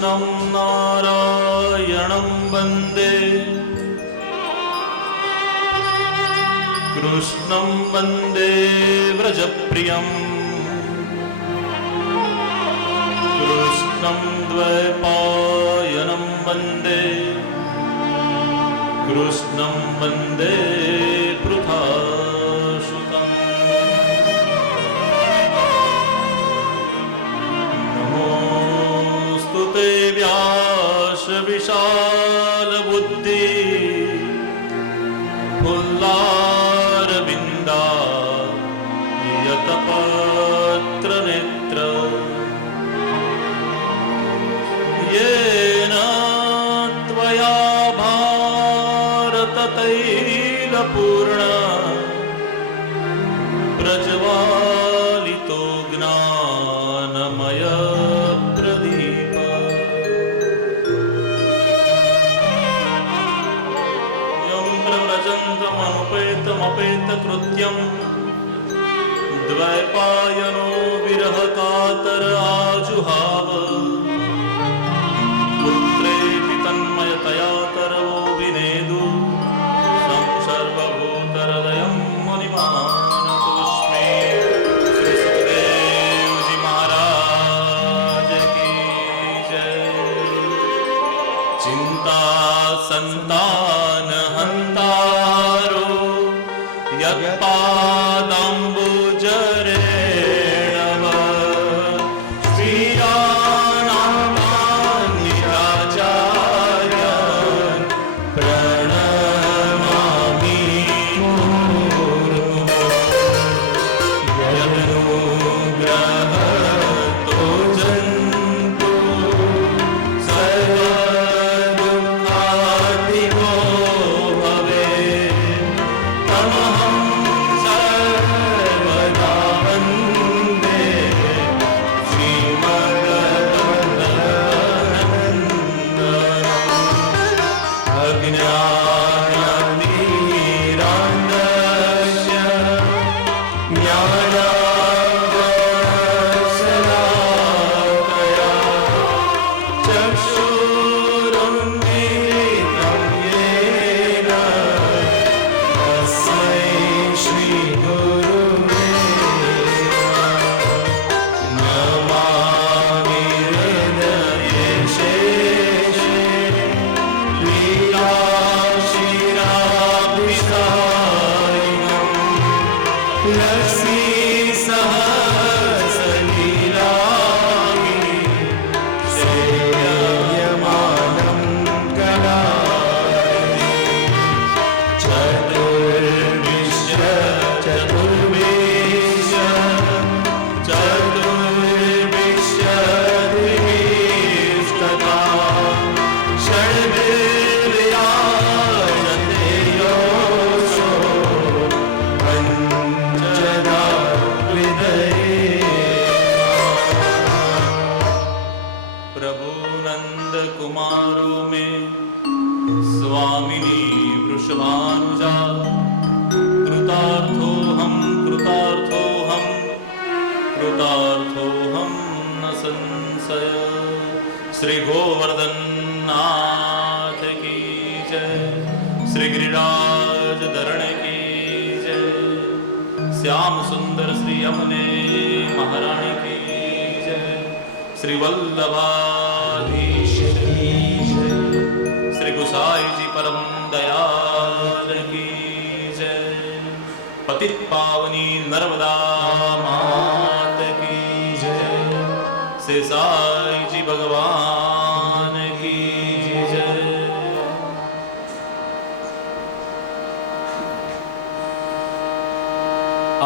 कृष्णं नारायणं वन्दे कृष्णं वन्दे व्रजप्रियम् कृष्णं द्वैपायनं वन्दे कृष्णं वन्दे पृथासुतम् नमोऽस्तु ते व्यास विशालबुद्धि फुल्लारविन्दा यतपत्रनेत्र येन त्वया भारततैलपूर्ण प्रज्वालितो ज्ञानमय प्रदीप यं प्रव्रजन्तमनुपेतमपेतकृत्यं द्वैपायनो विरहकातर आजुहाव पुत्रेति तन्मयतया तरवो विनेदु सर्वभूतहृदयं मुनिमानतोऽस्मि। श्री सुखदेव जी महाराज की जय। चिंता संतान हंतारो यत्पादाम्बुजरेणव श्रीयानां निराचार्यं प्रणमामि मुहुर्मुहुः। यदनुग्रहतो जन्तु सर्वदुःखातिगो भवेत् तमहं सर्वदा वन्दे श्रीमद्भगवद्गीतानन्दनम्। अज्ञानातिरान्धस्य ज्ञानाञ्जनशलाकया चक्षुरुन्मीलितं येन तस्मै श्रीगुरुवे नमामि हृदये शेषे लीलाशिराभिसारिणम् लक्ष्मीसहस्रलीलागिरि सेव्यमानं कलानिधि चतुर्विश चतुर्विंशतिभिस्तथा षड्भिर्विराजते योऽसो पञ्चधा हृदये। प्रभु नंद कुमारो में स्वामिनी वृषभानुजा कृतार्थोऽहं कृतार्थोऽहं कृतार्थोऽहं न संशय। श्री गोवर्धन नाथ की जय। श्री गिरिराज धरण की जय। श्याम सुंदर श्री यमुने महारानी की जय। श्री वल्लभाधीश की जय। श्री गुसाई जी परम दयाल की जय। पतित पावनी नर्मदा मात की जय। शेषाई जी भगवान की जय।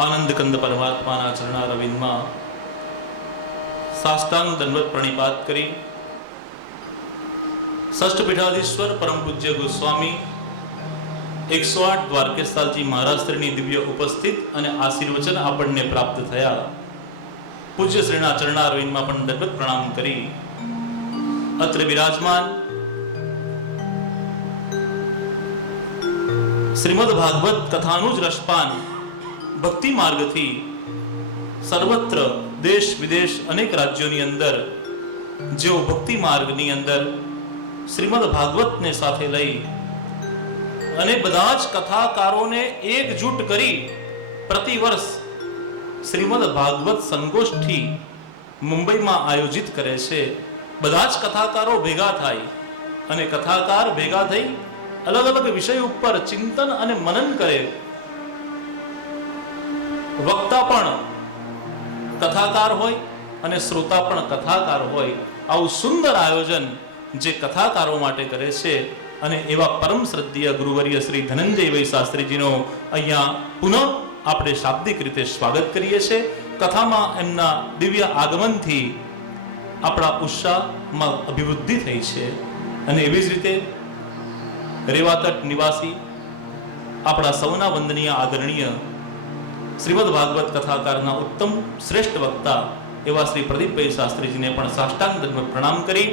आनंद कंद परमात्माના ચરણારવિંદમાં સાષ્ટાંગ દંડવત પ્રણિપાત કરી ષષ્ઠપીઠાધીશ્વર પરમ પૂજ્ય ગોસ્વામી 108 દ્વારકેશાલજી મહારાજશ્રીની દિવ્ય ઉપસ્થિત અને આશીર્વચન આપણને પ્રાપ્ત થયા. પૂજ્ય શ્રીના ચરણારવિંદમાં પણ દંડવત પ્રણામ કરી અત્ર વિરાજમાન શ્રીમદ ભાગવત કથાનું જ રસપાન ભક્તિ માર્ગથી સર્વત્ર દેશ વિદેશ અનેક રાજ્યોની અંદર જેઓ ભક્તિ માર્ગની અંદર શ્રીમદ ભાગવતને સાથે લઈ અને બધા જ કથાકારોને એકજૂટ કરી પ્રતિવર્ષ શ્રીમદ ભાગવત સંગોષ્ઠી મુંબઈમાં આયોજિત કરે છે. બધા જ કથાકારો ભેગા થાય અને કથાકાર ભેગા થઈ અલગ અલગ વિષય ઉપર ચિંતન અને મનન કરે. વક્તા પણ કથાકાર હોય અને શ્રોતા પણ કથાકાર હોય. આવું સુંદર આયોજન જે કથાકારો માટે કરે છે. અને એવા પરમ શ્રદ્ધેય ગુરુવર્ય શ્રી ધનંજયભાઈ શાસ્ત્રીજીનો અહીંયા પુનઃ આપણે શાબ્દિક રીતે સ્વાગત કરીએ છીએ. કથામાં એમના દિવ્ય આગમનથી આપણા ઉત્સાહમાં અભિવૃદ્ધિ થઈ છે. અને એવી જ રીતે રેવાતટ નિવાસી આપણા સૌના વંદનીય આદરણીય શ્રીમદ ભાગવત કથાકારના ઉત્તમ શ્રેષ્ઠ વક્તા એવા શ્રી પ્રદીપભાઈ શાસ્ત્રીજીને પણ સાષ્ટાંગ દંડવત પ્રણામ કરી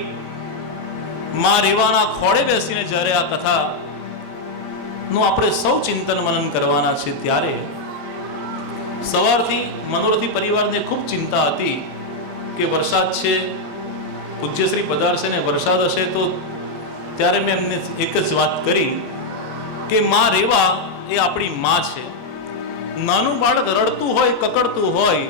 માં રેવાના ખોળે બેસીને જ્યારે આ કથાનું આપણે સૌ ચિંતન મનન કરવાના છે ત્યારે સવારથી મનોરથી પરિવારને ખૂબ ચિંતા હતી કે વરસાદ છે, પૂજ્યશ્રી પધારશે ને વરસાદ હશે તો. ત્યારે મેં એમને એક જ વાત કરી કે માં રેવા એ આપણી માં છે. નાનું બાળક રડતું હોય, કકડતું હોય,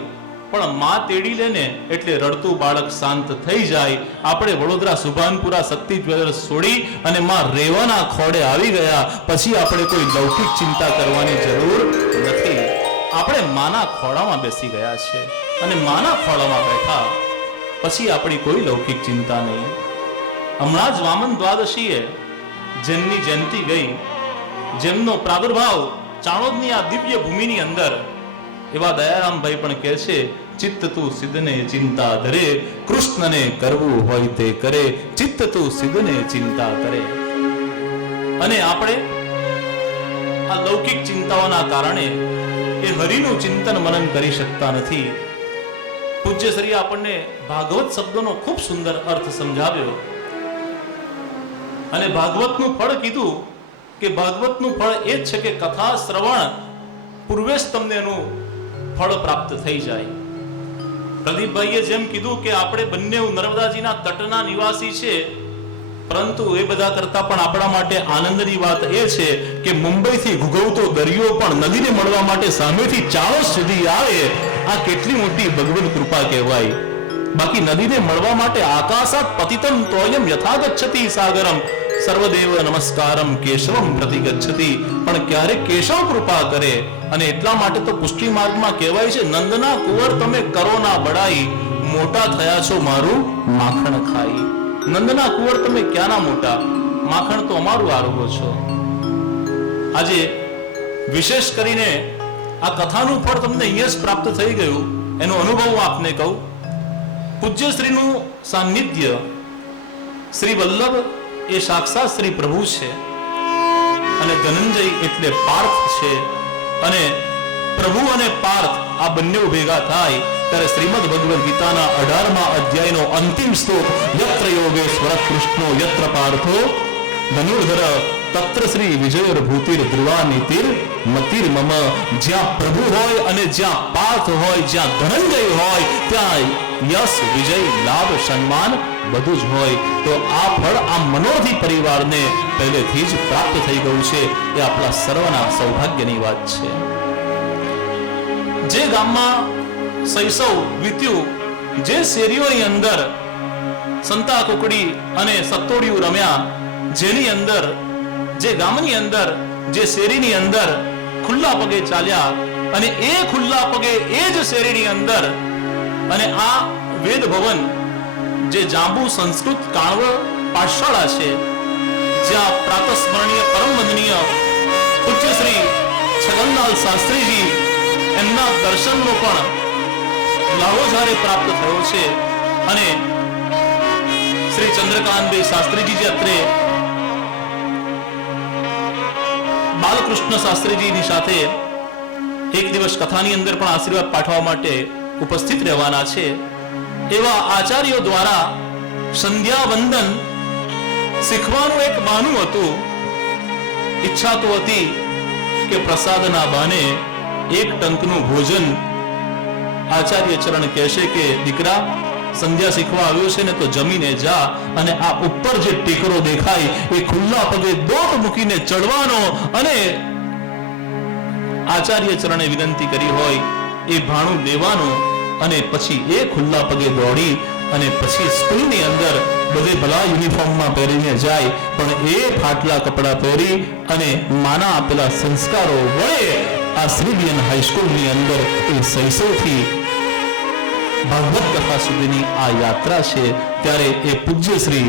પણ માં તેડી લે ને એટલે રડતું બાળક શાંત થઈ જાય. આપણે વડોદરા સુભાનપુરા શક્તિ જ્વેલર્સ છોડી અને માં રેવાના ખોડે આવી ગયા પછી આપણે કોઈ લૌકિક ચિંતા કરવાની જરૂર નથી. આપણે માના ખોળામાં બેસી ગયા છે અને માના ખોળામાં બેઠા પછી આપણી કોઈ લૌકિક ચિંતા નહીં. હમણાં જ વામન દ્વાદશીએ જેમની જયંતિ ગઈ, જેમનો પ્રાદુર્ભાવ ચાણોદની આ દિવ્ય ભૂમિની અંદર, એવા દયારામભાઈ પણ કહે છે ચિત્ત તું સિદ્ધને ચિંતા ધરે, કૃષ્ણને કરવું હોય તે કરે, ચિત્ત તું સિદ્ધને ચિંતા કરે. અને આપણે આ લૌકિક ચિંતાઓના કારણે એ હરિનું ચિંતન મનન કરી શકતા નથી. પૂજ્ય શ્રી આપણને ભાગવત શબ્દનો ખૂબ સુંદર અર્થ સમજાવ્યો અને ભાગવતનું ફળ કીધું કે ભાગવતનું ફળ એ જ છે કે કથા શ્રવણ પૂર્વે જ તમને એનું ફળ પ્રાપ્ત થઈ જાય. પ્રદીપભાઈએ જેમ કીધું કે આપણે બંને નર્મદાજીના તટના નિવાસી છે, પરંતુ એ બધા કરતા પણ આપણા માટે આનંદની વાત એ છે કે મુંબઈથી ઘૂઘવતો દરિયો પણ નદીને મળવા માટે સામેથી ચાણોદ સુધી આવે. આ કેટલી મોટી ભગવદ કૃપા કહેવાય. બાકી નદીને મળવા માટે આકાશાત પતિતમ તોયમ યથા ગચ્છતિ સાગરમ સર્વદેવ નમસ્કારમ કેશવમ પ્રતિ ગચ્છતિ. પણ ક્યારેક કેશવ કૃપા કરે. અને એટલા માટે તો પુષ્ટિ માર્ગમાં કહેવાય છે નંદના કુંવર તમે કરો ના બડાઈ, મોટા થયા છો મારું માખણ ખાઈ. નંદના કુંવર તમે ક્યાંના મોટા, માખણ તો અમારું આરોગો છો. આજે વિશેષ કરીને આ કથાનું ફળ તમને અહીંયા જ પ્રાપ્ત થઈ ગયું એનો અનુભવ હું આપને કહું. પૂજ્યશ્રીનું સાનિધ્ય શ્રી વલ્લભ એ સાક્ષાત શ્રી પ્રભુ છે અને ધનંજય એટલે પાર્થ છે. અને પ્રભુ અને પાર્થ આ બંને ભેગા થાય ત્યારે શ્રીમદ ભગવદ ગીતાના 18મા અધ્યાયનો અંતિમ શ્લોક યત્ર યોગેશ્વર કૃષ્ણો યત્ર પાર્થો ધનુર્ધર તત્ર શ્રી વિજયોર ભૂતિર ધ્રુવા નીતિર મતિર મમ. જ્યાં પ્રભુ હોય અને જ્યાં પાર્થ હોય, જ્યાં ધનંજય હોય ત્યાં યશ, વિજય, લાભ, સન્માન બધું જ હોય. તો આ ફળ આ મનોરથી પરિવારને પહેલેથી જ પ્રાપ્ત થઈ ગયું છે. એ આપણા સર્વના સૌભાગ્યની વાત છે. જે ગામમાં શૈશવ વીત્યું, જે શેરીઓની અંદર સંતા કુકડી અને સત્તોડિયું રમ્યા, જેની અંદર, જે ગામની અંદર, જે શેરીની અંદર ખુલ્લા પગે ચાલ્યા અને એ ખુલ્લા પગે એ જ શેરીની અંદર અને આ વેદ ભવન જે જાંબુ સંસ્કૃત કાણવ પાઠશાળા છે, જ્યાં પ્રાતસ્મરણીય પરમ વંદનીય પૂજ્ય શ્રી છગનલાલ શાસ્ત્રીજી એમના દર્શનનો પણ લાભો જ્યારે પ્રાપ્ત થયો છે. અને શ્રી ચંદ્રકાંતભાઈ શાસ્ત્રીજી જે અત્રે બાલકૃષ્ણ શાસ્ત્રીજીની સાથે એક દિવસ કથાની અંદર પણ આશીર્વાદ પાઠવવા માટે ઉપસ્થિત રહેવાના છે. એવા આચાર્યો દ્વારા સંધ્યા વંદન શીખવાનું એક બહાનું હતું. ઈચ્છા તો હતી કે પ્રસાદના બહાને એક ટંકનું ભોજન આચાર્ય ચરણ કહેશે કે દીકરા સંધ્યા શીખવા આવ્યો છે ને તો જમીને જા અને આ ઉપર જે ટેકરો દેખાય એ ખુલ્લા પગે દોટ મૂકીને ચડવાનો અને આચાર્ય ચરણે વિનંતી કરી હોય એ ભાણું લેવાનું અને પછી એ ખુલ્લા પગે દોડી અને પછી સ્કૂલની અંદર બધે ભલા યુનિફોર્મમાં પહેરીને જાય પણ એ ફાટલા કપડા પહેરી અને માના આપેલા સંસ્કારો વડે આ શ્રીબીએન હાઈસ્કૂલની અંદર એ શૈશવથી ભાગવત કથા સુધીની આ યાત્રા છે ત્યારે એ પૂજ્ય શ્રી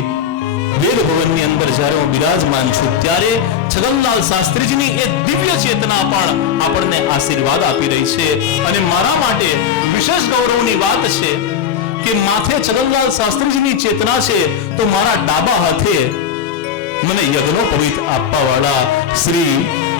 વેદ ભવનની અંદર જ્યારે હું બિરાજમાન છું ત્યારે છગનલાલ શાસ્ત્રીજીની એ દિવ્ય ચેતના પણ આપણને આશીર્વાદ આપી રહી છે અને મારા માટે વિશેષ ગૌરવની વાત છે કે માથે છગનલાલ શાસ્ત્રીજીની ચેતના છે તો મારા ડાબા હાથે મને યજ્ઞોપવિત આપવા વાળા શ્રી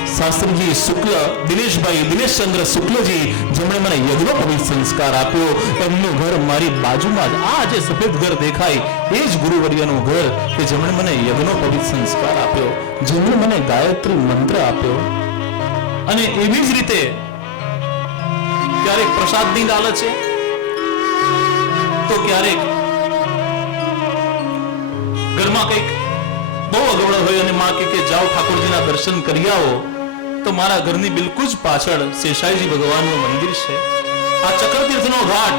શાસ્ત્રીજી શુક્લ દિનેશચંદ્ર શુક્લજી જેમણે મને યજ્ઞોપવિત સંસ્કાર આપ્યો એમનું ઘર મારી બાજુમાં જ આ જે સફેદ ઘર દેખાય એ જ ગુરુવર્યનું ઘર કે જેમણે મને યજ્ઞોપવિત સંસ્કાર આપ્યો જેમણે મને ગાયત્રી મંત્ર આપ્યો અને એવી જ રીતે ક્યારેક પ્રસાદની લાલચ છે તો ક્યારેક ઘરમાં કંઈક બહુ અગવડ હોય અને માં કે જાઓ ઠાકોરજીના દર્શન કરી આવો તો મારા ઘરની બિલકુલ જ પાછળ શેષાઈજી ભગવાનનું મંદિર છે આ ચક્રતીર્થનો ઘાટ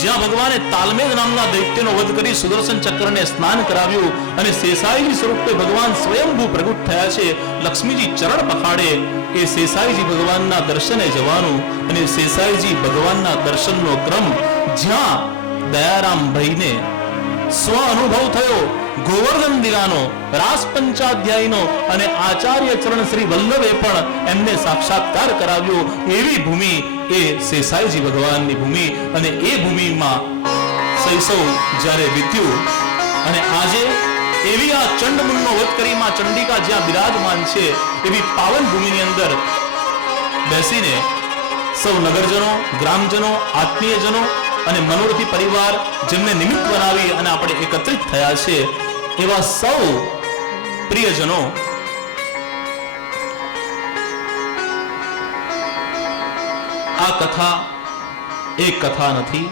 જ્યાં ભગવાને તાલમેદ નામના દૈત્યનો વધ કરી સુદર્શન ચક્રને સ્નાન કરાવ્યું અને શેષાઈજી સ્વરૂપે ભગવાન સ્વયંભૂ પ્રગટ થયા છે લક્ષ્મીજી ચરણ પખાડે એ શેષાઈજી ભગવાનના દર્શને જવાનું અને શેષાઈજી ભગવાનના દર્શનનો ક્રમ જ્યાં દયારામ ભાઈને સ્વ અનુભવ થયો ગોવર્ધન દિલાનો રાસ પંચાધ્યાયનો અને આચાર્ય ચરણ શ્રી વલ્લભે પણ એમને સાક્ષાત્કાર કરાવ્યો એવી ભૂમિ એ શેષાઈજી ભગવાનની ભૂમિ અને એ ભૂમિમાં શૈશવ જ્યારે વીત્યું અને આજે એવી આ ચંડમુંડનો વધ કરી માં ચંડિકા જ્યાં બિરાજમાન છે એવી પાવન ભૂમિની અંદર બેસીને સૌ નગરજનો ગ્રામજનો આત્મીયજનો અને મનોરથી પરિવાર જેમને નિમિત્ત બનાવી અને આપણે એકત્રિત થયા છે એવા સૌ પ્રિયજનો આ કથા એક કથા નથી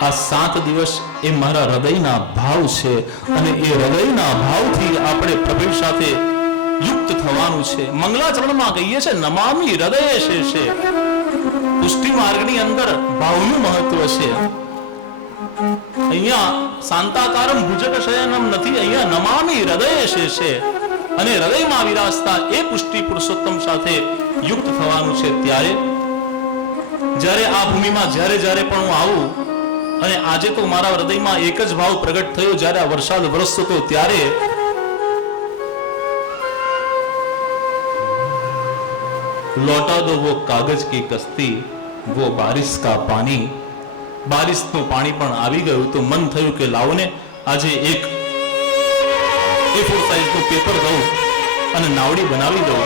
આ 7 દિવસ એ મારા હૃદયના ભાવ છે અને એ હૃદયના ભાવથી આપણે પ્રભુ સાથે યુક્ત થવાનું છે મંગલાચરણમાં કહીએ છે નમામિ હૃદયે શેષે પુષ્ટિ માર્ગની અંદર ભાવનું મહત્વ છે અહીંયા શાંતાકારમ ભુજગ શયનમ નથી અહીંયા નમામિ હૃદયે શેષે અને હૃદયમાં વિરાજતા એ પુષ્ટિ પુરુષોત્તમ સાથે યુક્ત થવાનું છે ત્યારે જ્યારે આ ભૂમિમાં જ્યારે પણ હું આવું અને આજે તો મારા હૃદયમાં એક જ ભાવ પ્રગટ થયો જ્યારે આ વરસાદ વરસતો ત્યારે लौटा दो वो कागज की कश्ती वो बारिश का पानी બારિશનું પાણી પણ આવી ગયું તો મન થયું કે લાવો ને આજે એક A4 સાઈઝનું પેપર દઉં અને નાવડી બનાવી દઉં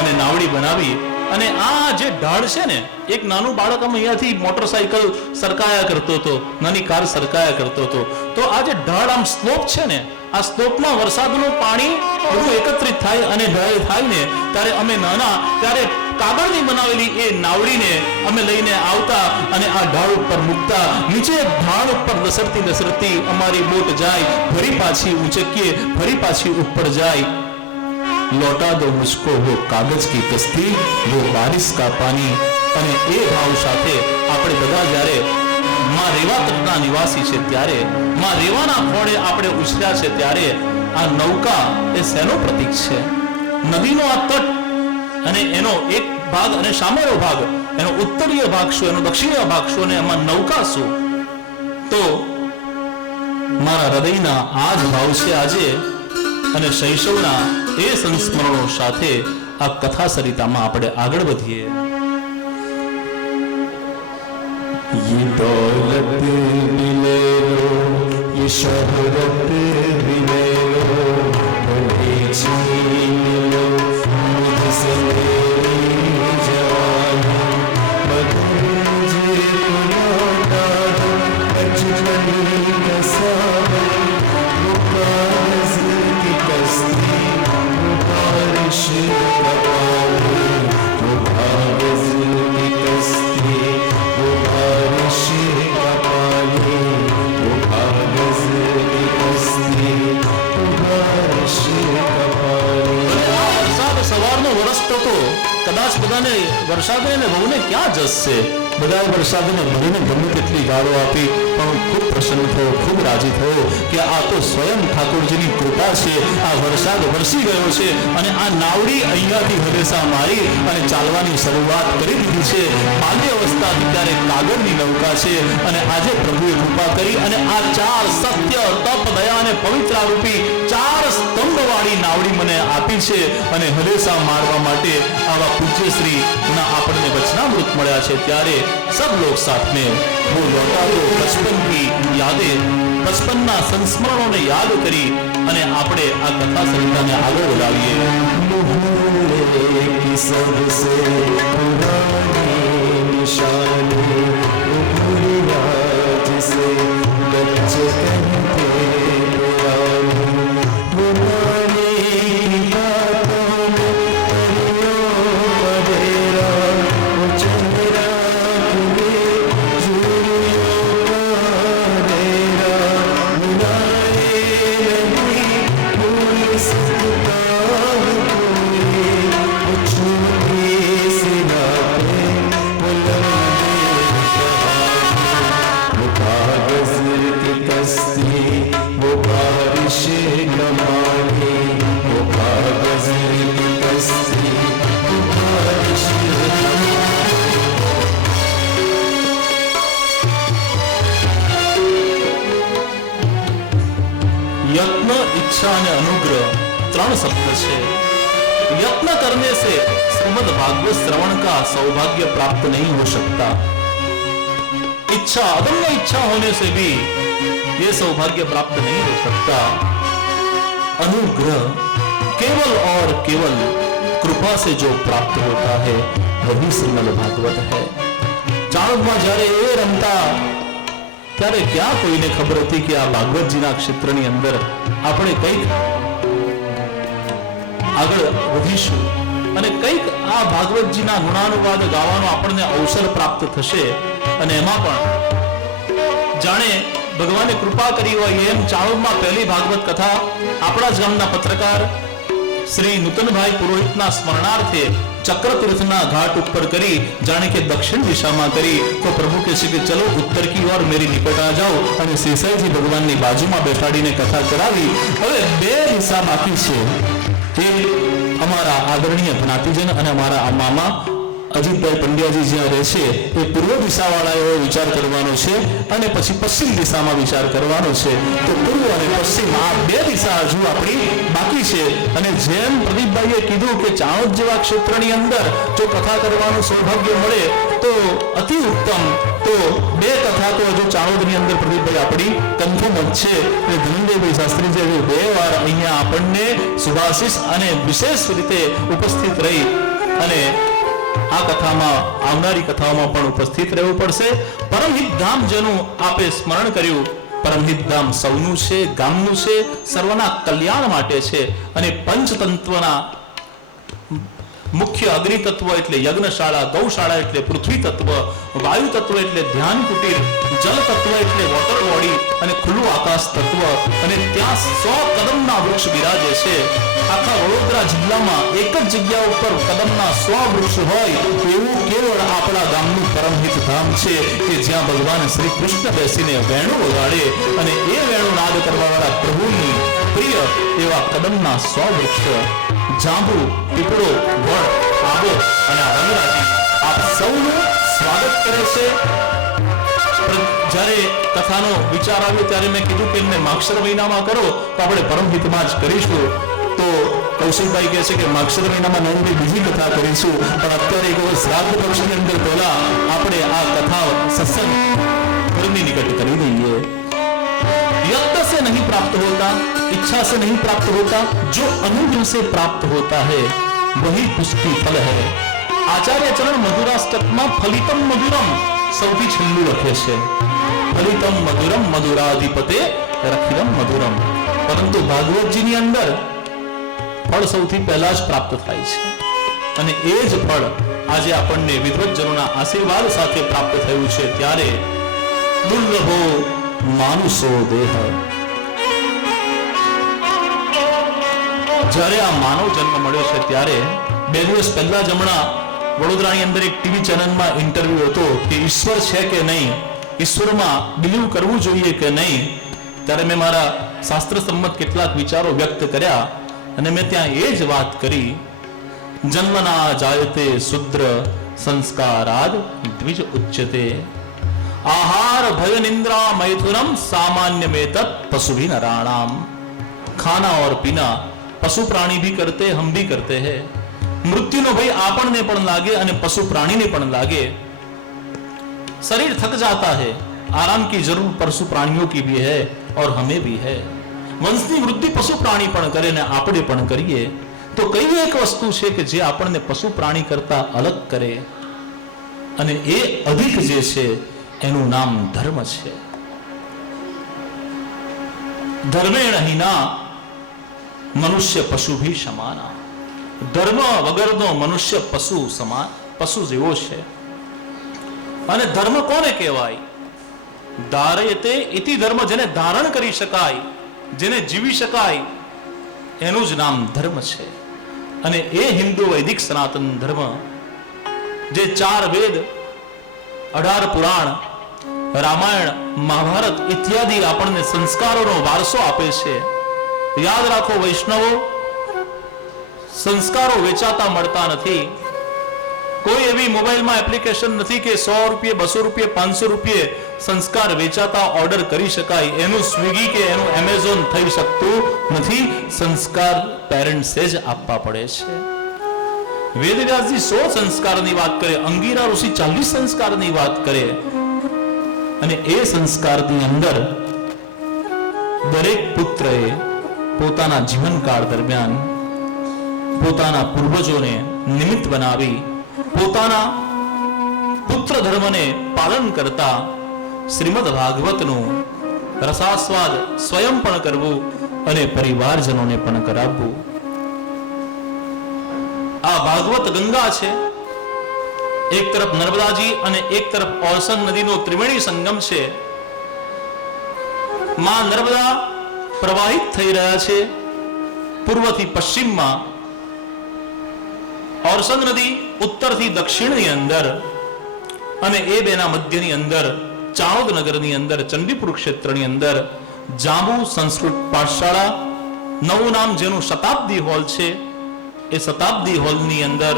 અને નાવડી બનાવી અને આ જે ઢાળ છે ને એક નાનું બાળક અહીંયાથી મોટરસાઇકલ સરકાયા કરતો હતો નાની કાર સરકાયા કરતો હતો તો આ જે ઢાળ આમ સ્લોપ છે ને આ સ્લોપમાં વરસાદનું પાણી બધું એકત્રિત થાય અને ઢાળ થાય ને ત્યારે અમે નાના ત્યારે કાગળની બનાવેલી એ નાવડીને અમે લઈને આવતા અને આ ઢાળ ઉપર મૂકતા નીચે ઢાળ ઉપર લસરતી અમારી બોટ જાય ફરી પાછી ઊંચકીએ ફરી પાછી ઉપર જાય लौटा दो मुझको वो कागज की कश्ती वो बारिश का पानी અને એ ભાવ સાથે આપણે બધા જ્યારે માં રેવા તટના નિવાસી છે ત્યારે માં રેવાના ખોળે આપણે ઉછર્યા છે ત્યારે આ નૌકા એ શેનો પ્રતીક છે નદીનો આ તટ અને એનો એક ભાગ અને સામેનો ભાગ એનો ઉત્તરીય ભાગ શું એનો દક્ષિણીય ભાગ શું અને એમાં નૌકા શું તો મારા હૃદયના આ જ ભાવ છે આજે અને શૈશવના એ સંસ્મરણો સાથે આ કથા સરિતામાં આપણે આગળ વધીએ ये दौलत भी ले लो ये शोहरत भी ले लो भले छीन लो मुझसे मेरी जवानी मुझे लौटा दो बचपनी का सावन वो कागज की कश्ती वो बारिश का पानी वो कागज की कश्ती वो बारिश का पानी તરસતો તો કદાચ બધાને વરસાદને અને વહુને ક્યાં જશે? બધાએ વરસાદને ભરીને ગમે તેટલી ગાળો આપી, પણ ખૂબ પ્રસન્ન થયો, ખૂબ રાજી થયો કે આ તો સ્વયં ઠાકોરજીની કૃપા છે. આ વરસાદ વરસી ગયો છે અને આ નાવડી અહીંયાથી હલેસા મારી અને ચાલવાની શરૂઆત કરી દીધી છે. બાલ્ય અવસ્થા ત્યારે કાગળની નૌકા છે અને આજે પ્રભુએ કૃપા કરી અને આ 4 સત્ય, તપ, દયા અને પવિત્રા રૂપી 4 સ્તંભવાળી નાવડી મને આપી છે. અને હલેસા મારવા માટે આવા પૂજ્ય શ્રી ના આપણને વચનામૃત મળ્યા છે. ત્યારે सब लोग साथ में वो लौटा दो बचपन की यादें, बचपनના સંસ્મરણોને યાદ કરી અને આપણે આ કથા સરિતાને આગળ વધાવીએ. सबसे पुरानी निशानी जिसे बच्चे कहते यत्न, इच्छा અને अनुग्रह 3 शब्द છે. यत्न करने से श्रीमद् भागवत श्रवण का सौभाग्य प्राप्त नहीं हो सकता. इच्छा, अदम्य इच्छा होने से भी ये सौभाग्य प्राप्त नहीं हो सकता. अनुग्रह केवल और केवल कृपा से जो प्राप्त होता है वही श्रीमद् भागवत है. ચાણોદમાં જ્યારે એ રમતા ત્યારે ક્યાં કોઈને ખબર હતી કે આ ભાગવતજીના ક્ષેત્રની અંદર આપણે કંઈક આગળ વધીશું અને કંઈક આ ભાગવતજીના ગુણાનુવાદ ગાવાનો આપણને અવસર પ્રાપ્ત થશે. અને એમાં પણ જાણે ભગવાને કૃપા કરી હોય એમ ચાણોદમાં પહેલી ભાગવત કથા આપણા જ ગામના પત્રકાર શ્રી નૂતનભાઈ પુરોહિતના સ્મરણાર્થે चक्रतीर्थના घाट ऊपर करी जाने के दक्षिण दिशा में करी तो प्रभु कहते कि चलो उत्तर की ओर मेरी निकट आ जाओ અને શેષાઈજી ભગવાનની બાજુમાં બેસાડીને કથા કરાવી. હવે 2 દિશા બાકી છે. એક અમારા આદરણીય જ્ઞાતિજન અને અમારા આ મામા અજીતભાઈ પંડ્યાજી જ્યાં રહે છે એ પૂર્વ દિશાવાળાએ વિચાર કરવાનો છે અને પછી પશ્ચિમ દિશામાં વિચાર કરવાનો છે. તો પૂર્વ અને પશ્ચિમ આ 2 દિશા હજુ આપણી બાકી છે. અને જેમ પ્રદીપભાઈએ કીધું કે ચાણોદ જેવા ક્ષેત્રની અંદર જો કથા કરવાનું સૌભાગ્ય મળે તો અતિ ઉત્તમ. તો 2 કથા તો હજુ ચાણોદની અંદર પ્રદીપભાઈ આપણી કન્ફર્મ જ છે. અને ધનંજયભાઈ શાસ્ત્રીજી 2 વાર અહીંયા આપણને શુભાશીષ અને વિશેષ રીતે ઉપસ્થિત રહી અને આ કથામાં આવનારી કથાઓમાં પણ ઉપસ્થિત રહેવું પડશે. પરમહિત ધામ જેનું આપે સ્મરણ કર્યું, પરમહિત ધામ સૌનું છે, ગામનું છે, સર્વના કલ્યાણ માટે છે. અને પંચતત્વના મુખ્ય અગ્નિ તત્વ એટલે યજ્ઞશાળા, ગૌશાળા એટલે પૃથ્વી તત્વ, વાયુ તત્વ એટલે ધ્યાન કુટીર, જલ તત્વ એટલે વોટર બોડી અને ખુલ્લું આકાશ તત્વ. અને ત્યાં 100 કદમના વૃક્ષ બિરાજે છે. આખા વડોદરા જિલ્લામાં એક જ જગ્યા ઉપર કદમના 100 વૃક્ષ હોય એવું કેવળ આપણા ગામનું પરમહિત ધામ છે કે જ્યાં ભગવાન શ્રી કૃષ્ણ બેસીને વેણુ વગાડે અને એ વેણુ નાદ કરવાવાળા પ્રભુની પ્રિય એવા કદમના 100 વૃક્ષ જાંબુ, પીપળો, વડ, આંબો અને રંગરાજી આપ સૌનું સ્વાગત કરે છે. જ્યારે કથાનો વિચાર આવ્યો ત્યારે મેં કીધું કે એમને માગશર મહિનામાં કરો તો આપણે પરમહિતમાં જ કરીશું. તો કૌશિકભાઈ કહે છે કે માગશર મહિનામાં નવી બીજી કથા કરીશું, પણ અત્યારે એક વખત શ્રાદ્ધ પક્ષની અંદર પહેલા આપણે આ કથા સત્સંગ ઘરની નિકટ કરી દઈએ. यत्न से नहीं प्राप्त होता, इच्छा से नहीं प्राप्त होता, जो अनुग्रह से प्राप्त होता है वही पुष्टि फल है. आचार्य चरण मधुराष्टकમાં ફલિતમ મધુરમ સૌથી છેલ્લું લખે છે. ફલિતમ મધુરમ મધુરાધિપતે રખિલમ મધુરમ. પરંતુ ભાગવતજીની અંદર ફળ સૌથી પહેલા જ પ્રાપ્ત થાય છે અને એ જ ફળ આજે આપણને વિદ્વજનોના આશીર્વાદ સાથે પ્રાપ્ત થયું છે. ત્યારે દુર્લભો માનુષો દેહ. જ્યારે આ માનવ જન્મ મળ્યો છે ત્યારે બે દિવસ પહેલા જ હમણાં વડોદરાની અંદર એક ટીવી ચેનલમાં ઇન્ટરવ્યુ હતો કે ઈશ્વર છે કે નહીં, ઈશ્વરમાં બિલીવ કરવું જોઈએ કે નહીં. ત્યારે મેં મારા શાસ્ત્ર સંમત કેટલાક વિચારો વ્યક્ત કર્યા અને મેં ત્યાં એ જ વાત કરી, જન્મના જાયતે શુદ્ર સંસ્કારાદ દ્વિજ ઉચ્યતે, आहार भय निंद्रा मैथुनम सामान्य में तत् पशु भी नराणाम. खाना और पीना पशु प्राणी भी करते, हम भी करते हैं. मृत्युનો ભય આપણને પણ લાગે અને પશુ પ્રાણીને પણ લાગે. शरीर थक जाता है, आराम की जरूर पशु प्राणियों की भी है और हमें भी है. વંશની વૃદ્ધિ પશુ પ્રાણી પણ કરે ને આપણે પણ કરીએ. તો કઈ એક વસ્તુ છે કે જે આપણને પશુ પ્રાણી કરતા અલગ કરે, અને એ અધિક જે છે એનું નામ ધર્મ છે. ધર્મેણ હિના મનુષ્ય પશુ ભી સમાના. ધર્મ વગરનો મનુષ્ય પશુ જેવો છે. અને ધર્મ કોને કહેવાય? ધારયતે ઇતિ ધર્મ, જેને ધારણ કરી શકાય, જેને જીવી શકાય, એનું જ નામ ધર્મ છે. અને એ હિન્દુ વૈદિક સનાતન ધર્મ જે 4 વેદ, 18 પુરાણ, રામાયણ, મહાભારત ઇત્યાદિ આપણને સંસ્કારોનો વારસો આપે છે. યાદ રાખો વૈષ્ણવો, સંસ્કારો વેચાતા મળતા નથી. કોઈ એવી મોબાઈલમાં એપ્લિકેશન નથી કે 100 રૂપિયે, 200 રૂપિયે, 500 રૂપિયે સંસ્કાર વેચાતા ઓર્ડર કરી શકાય. એનું સ્વિગી કે એનું એમેઝોન થઈ શકતું નથી. સંસ્કાર પેરેન્ટ્સે જ આપવા પડે છે. વેદવ્યાસજી 100 સંસ્કારની વાત કરે, અંગીરા ઋષિ 40 સંસ્કારની વાત કરે. અને એ સંસ્કારની અંદર દરેક પુત્રએ પોતાના જીવનકાળ દરમિયાન પોતાના પૂર્વજોને નિમિત્ત બનાવી પોતાના પુત્ર ધર્મને પાલન કરતા શ્રીમદ ભાગવતનું રસાસ્વાદ સ્વયં પણ કરવું અને પરિવારજનોને પણ કરાવવું. આ ભાગવત ગંગા છે. એક તરફ નર્મદાજી અને એક તરફ ઓરસંગ નદીનો ત્રિવેણી સંગમ છે. માં નર્મદા પ્રવાહિત થઈ રહ્યા છે પૂર્વથી પશ્ચિમમાં, ઓરસંગ નદી ઉત્તરથી દક્ષિણની અંદર, અને એ બેના મધ્યની અંદર ચાણોદ નગરની અંદર, ચંડીપુર ક્ષેત્રની અંદર જાંબુ સંસ્કૃત પાઠશાળા, નવું નામ જેનું શતાબ્દી હોલ છે, એ શતાબ્દી હોલની અંદર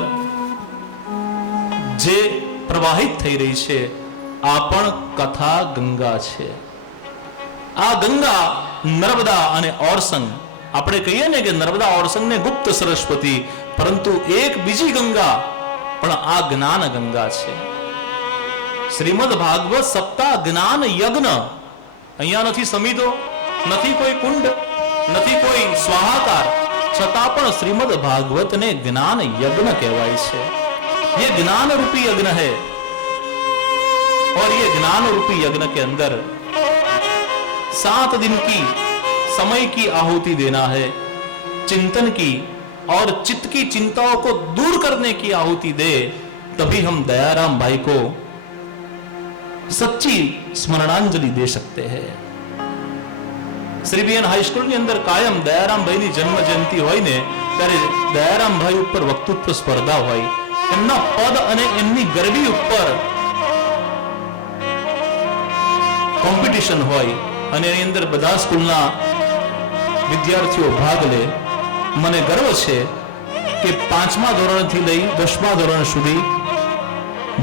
જે પ્રવાહિત થઈ રહી છે આ પણ કથા ગંગા છે. આ ગંગા, નર્મદા અને ઓરસંગ, આપણે કહીએ ને કે નર્મદા ઓરસંગ ને ગુપ્ત સરસ્વતી, પરંતુ એક બીજી ગંગા પણ આ જ્ઞાન ગંગા છે. શ્રીમદ ભાગવત સપ્તાહ જ્ઞાન યજ્ઞ. અહીંયા નથી સમિધો, નથી કોઈ કુંડ, નથી કોઈ સ્વાહાકાર, છતાં પણ શ્રીમદ ભાગવતને જ્ઞાન યજ્ઞ કહેવાય છે. ये ज्ञान रूपी यज्ञ है और ये ज्ञान रूपी यज्ञ के अंदर 7 दिन की समय की आहुति देना है. चिंतन की और चित्त की चिंताओं को दूर करने की आहुति दे, तभी हम दयाराम भाई को सच्ची स्मरणांजलि दे सकते हैं. श्रीबीएन हाई स्कूल ની અંદર કાયમ દયારામ ભાઈ ની જન્મ જયંતિ હોય ને ત્યારે દયારામ ભાઈ ઉપર વક્તૃત્વ સ્પર્ધા હોય. એમના પદ અને એમની ગરબી ઉપર કોમ્પિટિશન હોય અને એની અંદર બધા સ્કૂલના વિદ્યાર્થીઓ ભાગ લે. મને ગર્વ છે કે 5મા ધોરણથી લઈ 10મા ધોરણ સુધી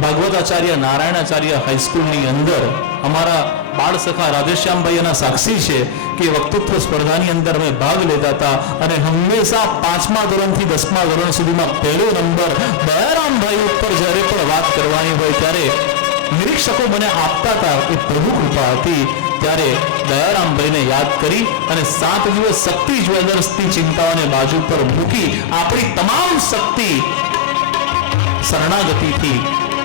ભાગવતાચાર્ય નારાયણાચાર્ય હાઈસ્કૂલની અંદર અમારા બાળ સખા રાધેશ્યામભાઈ એના સાક્ષી છે કે વક્તૃત્વ સ્પર્ધાની અંદર અમે ભાગ લેતા હતા અને હંમેશા 5મા ધોરણથી 10મા ધોરણ સુધીમાં પહેલો નંબર દયારામભાઈ ઉપર જ્યારે પણ વાત કરવાની હોય ત્યારે નિરીક્ષકો મને આપતા હતા. એ પ્રભુ કૃપા હતી. ત્યારે દયારામભાઈને યાદ કરી અને 7 દિવસ શક્તિ જ્વેલર્સની ચિંતાઓને બાજુ પર મૂકી આપણી તમામ શક્તિ શરણાગતિથી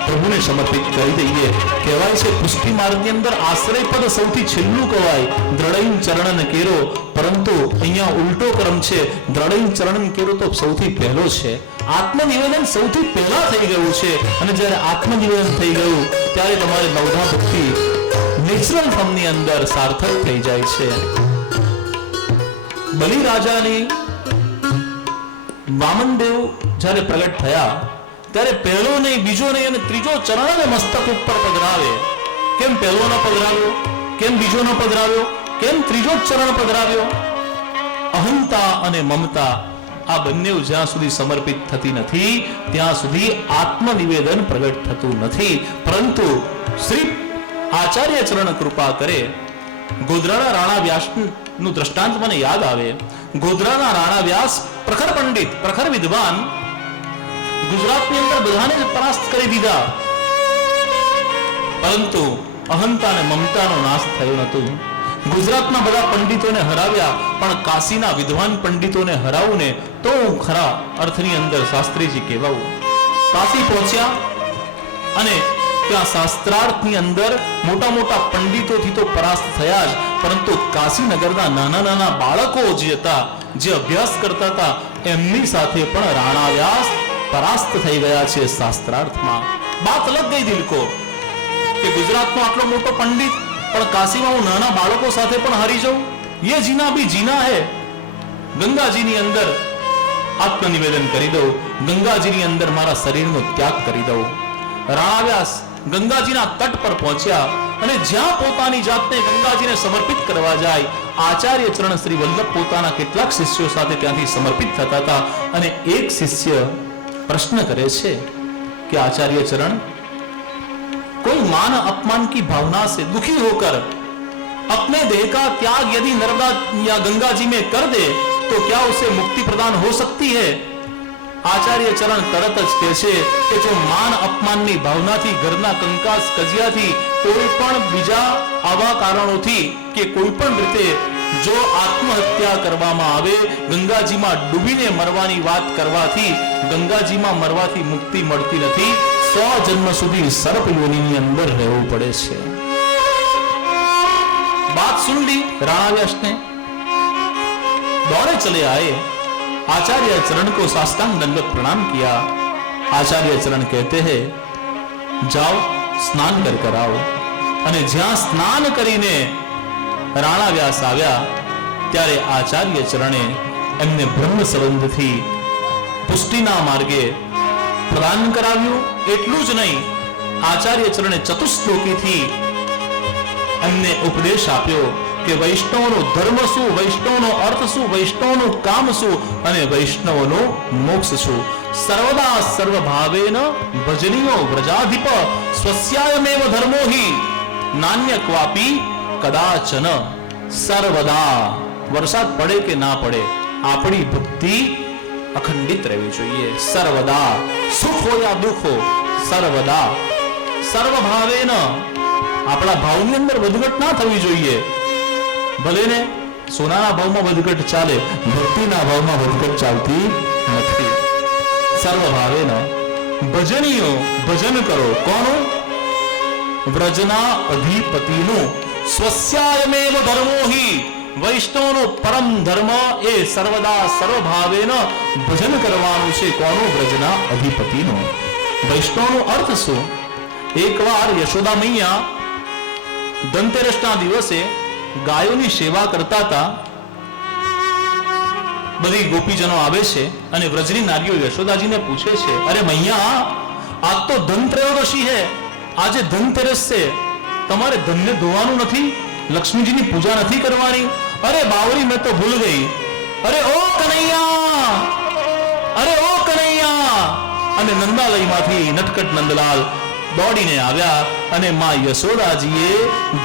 પ્રભુને સમર્પિત કરી દઈએ. કહેવાય છે પુષ્ટિ માર્ગની અંદર આશ્રય પદ સૌથી છેલ્લું કહેવાય, દ્રઢૈ ચરણ કેરો, પરંતુ અહીંયા ઉલટો ક્રમ છે. દ્રઢૈ ચરણ કેરો તો સૌથી પહેલો છે. આત્મનિવેદન સૌથી પહેલા થઈ ગયું છે. અને જ્યારે આત્મનિવેદન થઈ ગયું ત્યારે તમારે નવધા ભક્તિ નેચરલ ફોર્મની અંદર સાર્થક થઈ જાય છે. બલિરાજાની વામનદેવ જ્યારે પ્રગટ થયા ત્યારે પહેલો નહીં, બીજો નહીં અને ત્રીજો ચરણ મસ્તક ઉપર પધરાવે. કેમ પહેલો ન પધરાવ્યો? કેમ બીજો ન પધરાવ્યો? કેમ ત્રીજો ચરણ પધરાવ્યો? અહંતા અને મમતા આ બંને જ્યાં સુધી સમર્પિત થતી નથી ત્યાં સુધી આત્મનિવેદન પ્રગટ થતું નથી. પરંતુ શ્રી આચાર્ય ચરણ કૃપા કરે. ગોધરાના રાણા વ્યાસનું દ્રષ્ટાંત મને યાદ આવે. ગોધરાના રાણા વ્યાસ પ્રખર પંડિત, પ્રખર વિદ્વાન, ગુજરાતની અંદર બધાને જ પરાસ્ત કરી દીધા, પરંતુ અહંતા અને મમતાનો નાશ થયો નતો. ગુજરાતના બધા પંડિતોને હરાવ્યા, પણ કાશીના વિદ્વાન પંડિતોને હરાવું ને તો હું ખરા અર્થની અંદર શાસ્ત્રીજી કહેવાઉં. કાશી પહોંચ્યા અને ત્યાં શાસ્ત્રાર્થની અંદર મોટા મોટા પંડિતોથી તો પરાસ્ત થયા જ, પરંતુ કાશીનગરના નાના નાના બાળકો જે હતા, જે અભ્યાસ કરતા હતા, એમની સાથે પણ રાણા વ્યાસ પરાસ્ત થઈ ગયા છે શાસ્ત્રાર્થમાં. બાત લગ ગઈ દિલ કો કે ગુજરાતનો આટલો મોટો પંડિત, પણ કાશીમાં હું નાના બાળકો સાથે પણ હારી જાઉં. ये जीना भी जीना है. ગંગાજીની અંદર આત્મનિવેદન કરી દઉં, ગંગાજીની અંદર મારા શરીરનો ત્યાગ કરી દઉં. રાણા વ્યાસ ગંગાજીના તટ પર પહોંચ્યા અને જ્યાં પોતાની જાતને ગંગાજીને સમર્પિત કરવા જાય, આચાર્ય ચરણ શ્રી વલ્લભ પોતાના કેટલાક શિષ્યો સાથે ત્યાંથી સમર્પિત થતા હતા. અને એક શિષ્ય પ્રશ્ન કરે છે कि आचार्य चरण, कोई मान अपमान की भावना से दुखी होकर अपने देह का त्याग यदि नर्मदा या गंगा जी में कर दे तो क्या उसे मुक्ति प्रदान हो सकती है? आचार्य चरण तरत જ કહે છે કે જો માન અપમાનની ભાવનાથી, ઘરના કંકાસ કજિયાથી, કોઈ પણ બીજા આવા કારણોથી કે કોઈ પણ રીતે જો આત્મહત્યા કરવામાં આવે, ગંગાજીમાં ડૂબીને મરવાની વાત કરવાથી, ગંગાજીમાં મરવાથી મુક્તિ મળતી નથી. 100 જન્મ સુધી સર્પ યોનિની અંદર રહેવું પડે છે. बात सुन ली राणा व्यास ने, दौड़े चले आए, आचार्य चरण को साष्टांग दंडवत प्रणाम किया. आचार्य चरण कहते हैं जाओ स्नान कर आओ. અને જ્યાં સ્નાન કરીને રાણા વ્યાસ આવ્યા ત્યારે આચાર્ય ચરણે એમને બ્રહ્મ સંબંધથી પુષ્ટિના માર્ગે પ્રદાન કરાવ્યું. એટલું જ નહીં, આચાર્ય ચરણે ચતુશ્લોકીથી એમને ઉપદેશ આપ્યો કે વૈષ્ણવનો ધર્મ શું, વૈષ્ણવનો અર્થ શું, વૈષ્ણવનું કામ શું અને વૈષ્ણવનો મોક્ષ શું. સર્વદા સર્વભાવેન ભજનીયો વ્રજાધિપ સ્વસ્યાયમેવ ધર્મો હિ નાન્ય ક્વાપી કદાચન. સર્વદા, વરસાદ પડે કે ના પડે, આપણી ભક્તિ અખંડિત રહેવી જોઈએ. સર્વદા, સુખ હો યા દુઃખ હો, સર્વદા સર્વભાવેન, આપણા ભાવની અંદર વધઘટ ના થવી જોઈએ. ભલે ને સોનાના ભાવમાં વધઘટ ચાલે, ભક્તિના ભાવમાં વધઘટ ચાલતી નથી. સર્વભાવેન ભજનીયો, ભજન કરો. કોનું? વ્રજના અધિપતિનું. સ્વસ્યાયમેવ ધર્મો હિ, વૈષ્ણવનો પરમ ધર્મ એ સર્વદા સર્વભાવેન ભજન કરવાનું છે. કોનું? વ્રજના અધિપતિનું. વૈષ્ણવનો અર્થ શું? એકવાર યશોદા મૈયા ધનતેરસના દિવસે ગાયોની સેવા કરતા હતા. બધી ગોપીજનો આવે છે અને વ્રજની નારીઓ યશોદાજીને પૂછે છે, અરે મૈયા, આજ તો ધનત્રયોદશી હે, આજે ધનતેરસ છે, તમારે ધનને ધોવાનું નથી? લક્ષ્મીજીની પૂજા નથી કરવાની? અરે બાવરી, મેં તો ભૂલ ગઈ. અરે ઓ કનૈયા, અરે ઓ કનૈયા. અને નંદાલયમાંથી નટકટ નંદલાલ દોડીને આવ્યા અને માં યશોદાજીએ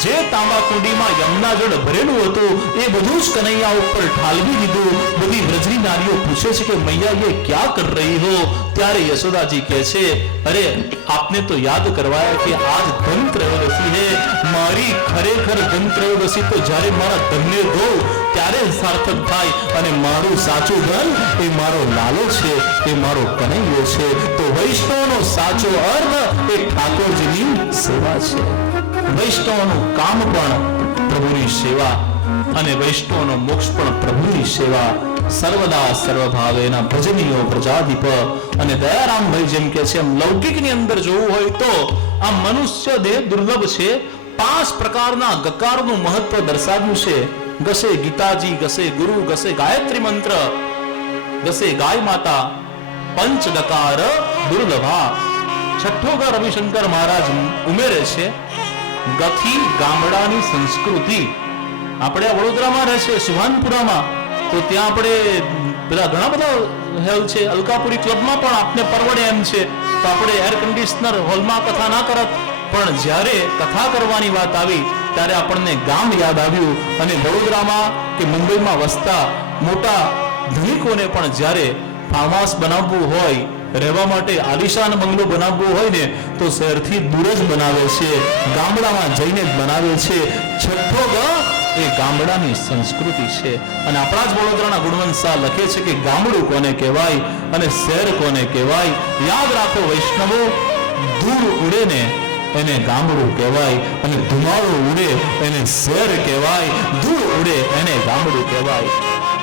જે તાંબા કુંડીમાં યમુના જળ ભરેલું હતું એ બધું જ કનૈયા ઉપર ઠાલવી દીધું. બધી વ્રજની નારીઓ પૂછે છે કે મૈયા ये क्या कर रही हो? ત્યારે યશોદાજી કહે છે, અરે આપને તો યાદ કરવાયા કે આજ ધન ત્રયોદશી હે. મારી ખરેખર ધન ત્રયોદશી તો જ્યારે મારા ધનને ધોઉં ત્યારે સાર્થક થાય, અને મારું સાચું ધન એ મારો લાલો છે, એ મારો કનૈયો છે. તો વૈષ્ણવનો સાચો અર્થ એ ઠાકોરજીની સેવા છે. વૈષ્ણવનું કામ પણ પ્રભુની સેવા અને વૈષ્ણવનો મોક્ષ પણ પ્રભુની સેવા. સર્વદા સર્વભાવેના ભજનીયો પ્રજાધિપ. અને દયારામભાઈ જેમ કે છે, એમ લૌકિકની અંદર જોવું હોય તો આ મનુષ્ય દેહ દુર્લભ છે. 5 પ્રકારના ગકારનું મહત્વ દર્શાવ્યું છે. ગસે ગીતાજી, ગસે ગુરુ, ગસે ગાયત્રી મંત્ર. દસે ગાય માતા પંચ ડકાર દુર્લભા. છઠ્ઠો ગ રવિશંકર મહારાજ ઉમેરે છે, ગથી ગામડાની સંસ્કૃતિ. આપણે આ વડોદરામાં રહે છે, સુભાનપુરામાં, તો ત્યાં આપણે પેલા ઘણા બધા હેલ છે. અલકાપુરી ક્લબમાં પણ આપને પરવડે એમ છે, તો આપણે એર કન્ડિશનર હોલમાં કથા ના કરત, પણ જ્યારે કથા કરવાની વાત આવી ત્યારે આપણને ગામ યાદ આવ્યું. અને વડોદરામાં કે મુંબઈમાં વસતા મોટા ધનિકોને પણ જ્યારે ફાર્મ હાઉસ બનાવવું હોય, રહેવા માટે આલિશાન બંગલો બનાવવો હોય ને, તો શહેરથી દૂર જ બનાવે છે, ગામડામાં જઈને જ બનાવે છે. છઠ્ઠો ગ એ ગામડાની સંસ્કૃતિ છે. અને આપણા જ વડોદરાના ગુણવંત શાહ લખે છે કે ગામડું કોને કહેવાય અને શહેર કોને કહેવાય. યાદ રાખો વૈષ્ણવો, ધૂળ ઉડે ને એને ગામડું કહેવાય, અને ધુમાડો ઉડે એને શહેર કહેવાય, ધૂળ ઉડે એને ગામડું કહેવાય.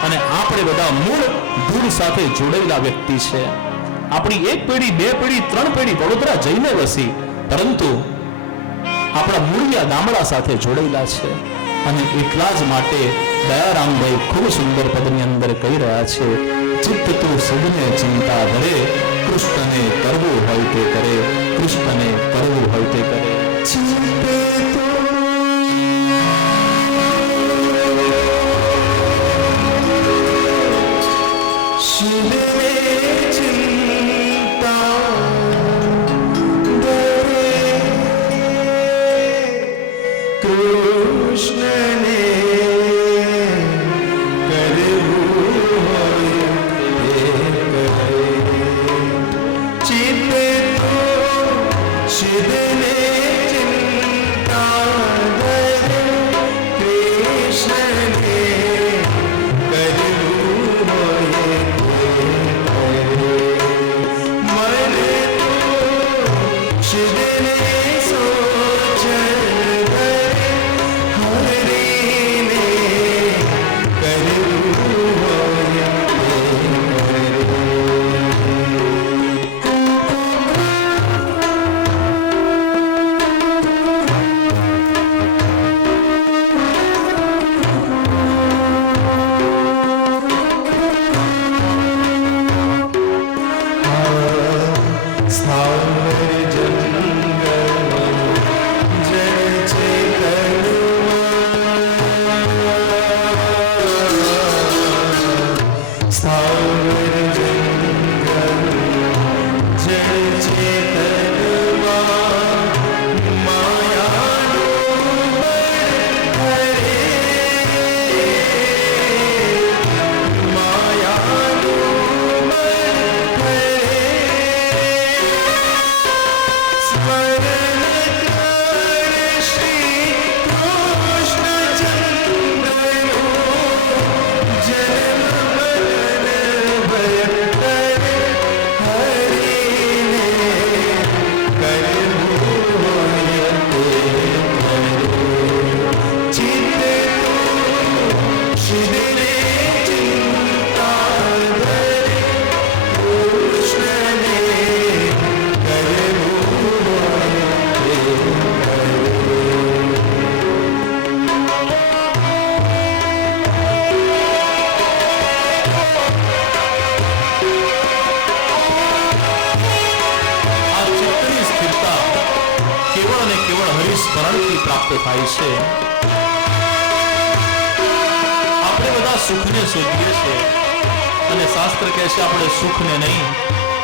અને આપણે બધા મૂળ ધૂળ સાથે જોડાયેલા વ્યક્તિ છે. આપણી એક પેઢી, બે પેઢી, ત્રણ પેઢી વડોદરા જઈને વસી, પરંતુ આપણા મૂળિયા ગામડા સાથે જોડાયેલા છે. અને એટલા જ માટે દયારામભાઈ ખૂબ સુંદર પદની અંદર કહી રહ્યા છે, ચિત્ત તું સદને ચિંતા ધરે, કૃષ્ણને કરવું હોય તે કરે, કૃષ્ણને કરવું હોય તે કરે. સ્મરણથી પ્રાપ્ત થાય છે. આપણે બધા સુખને શોધીએ છીએ, અને શાસ્ત્ર કહે છે આપણે સુખને નહીં,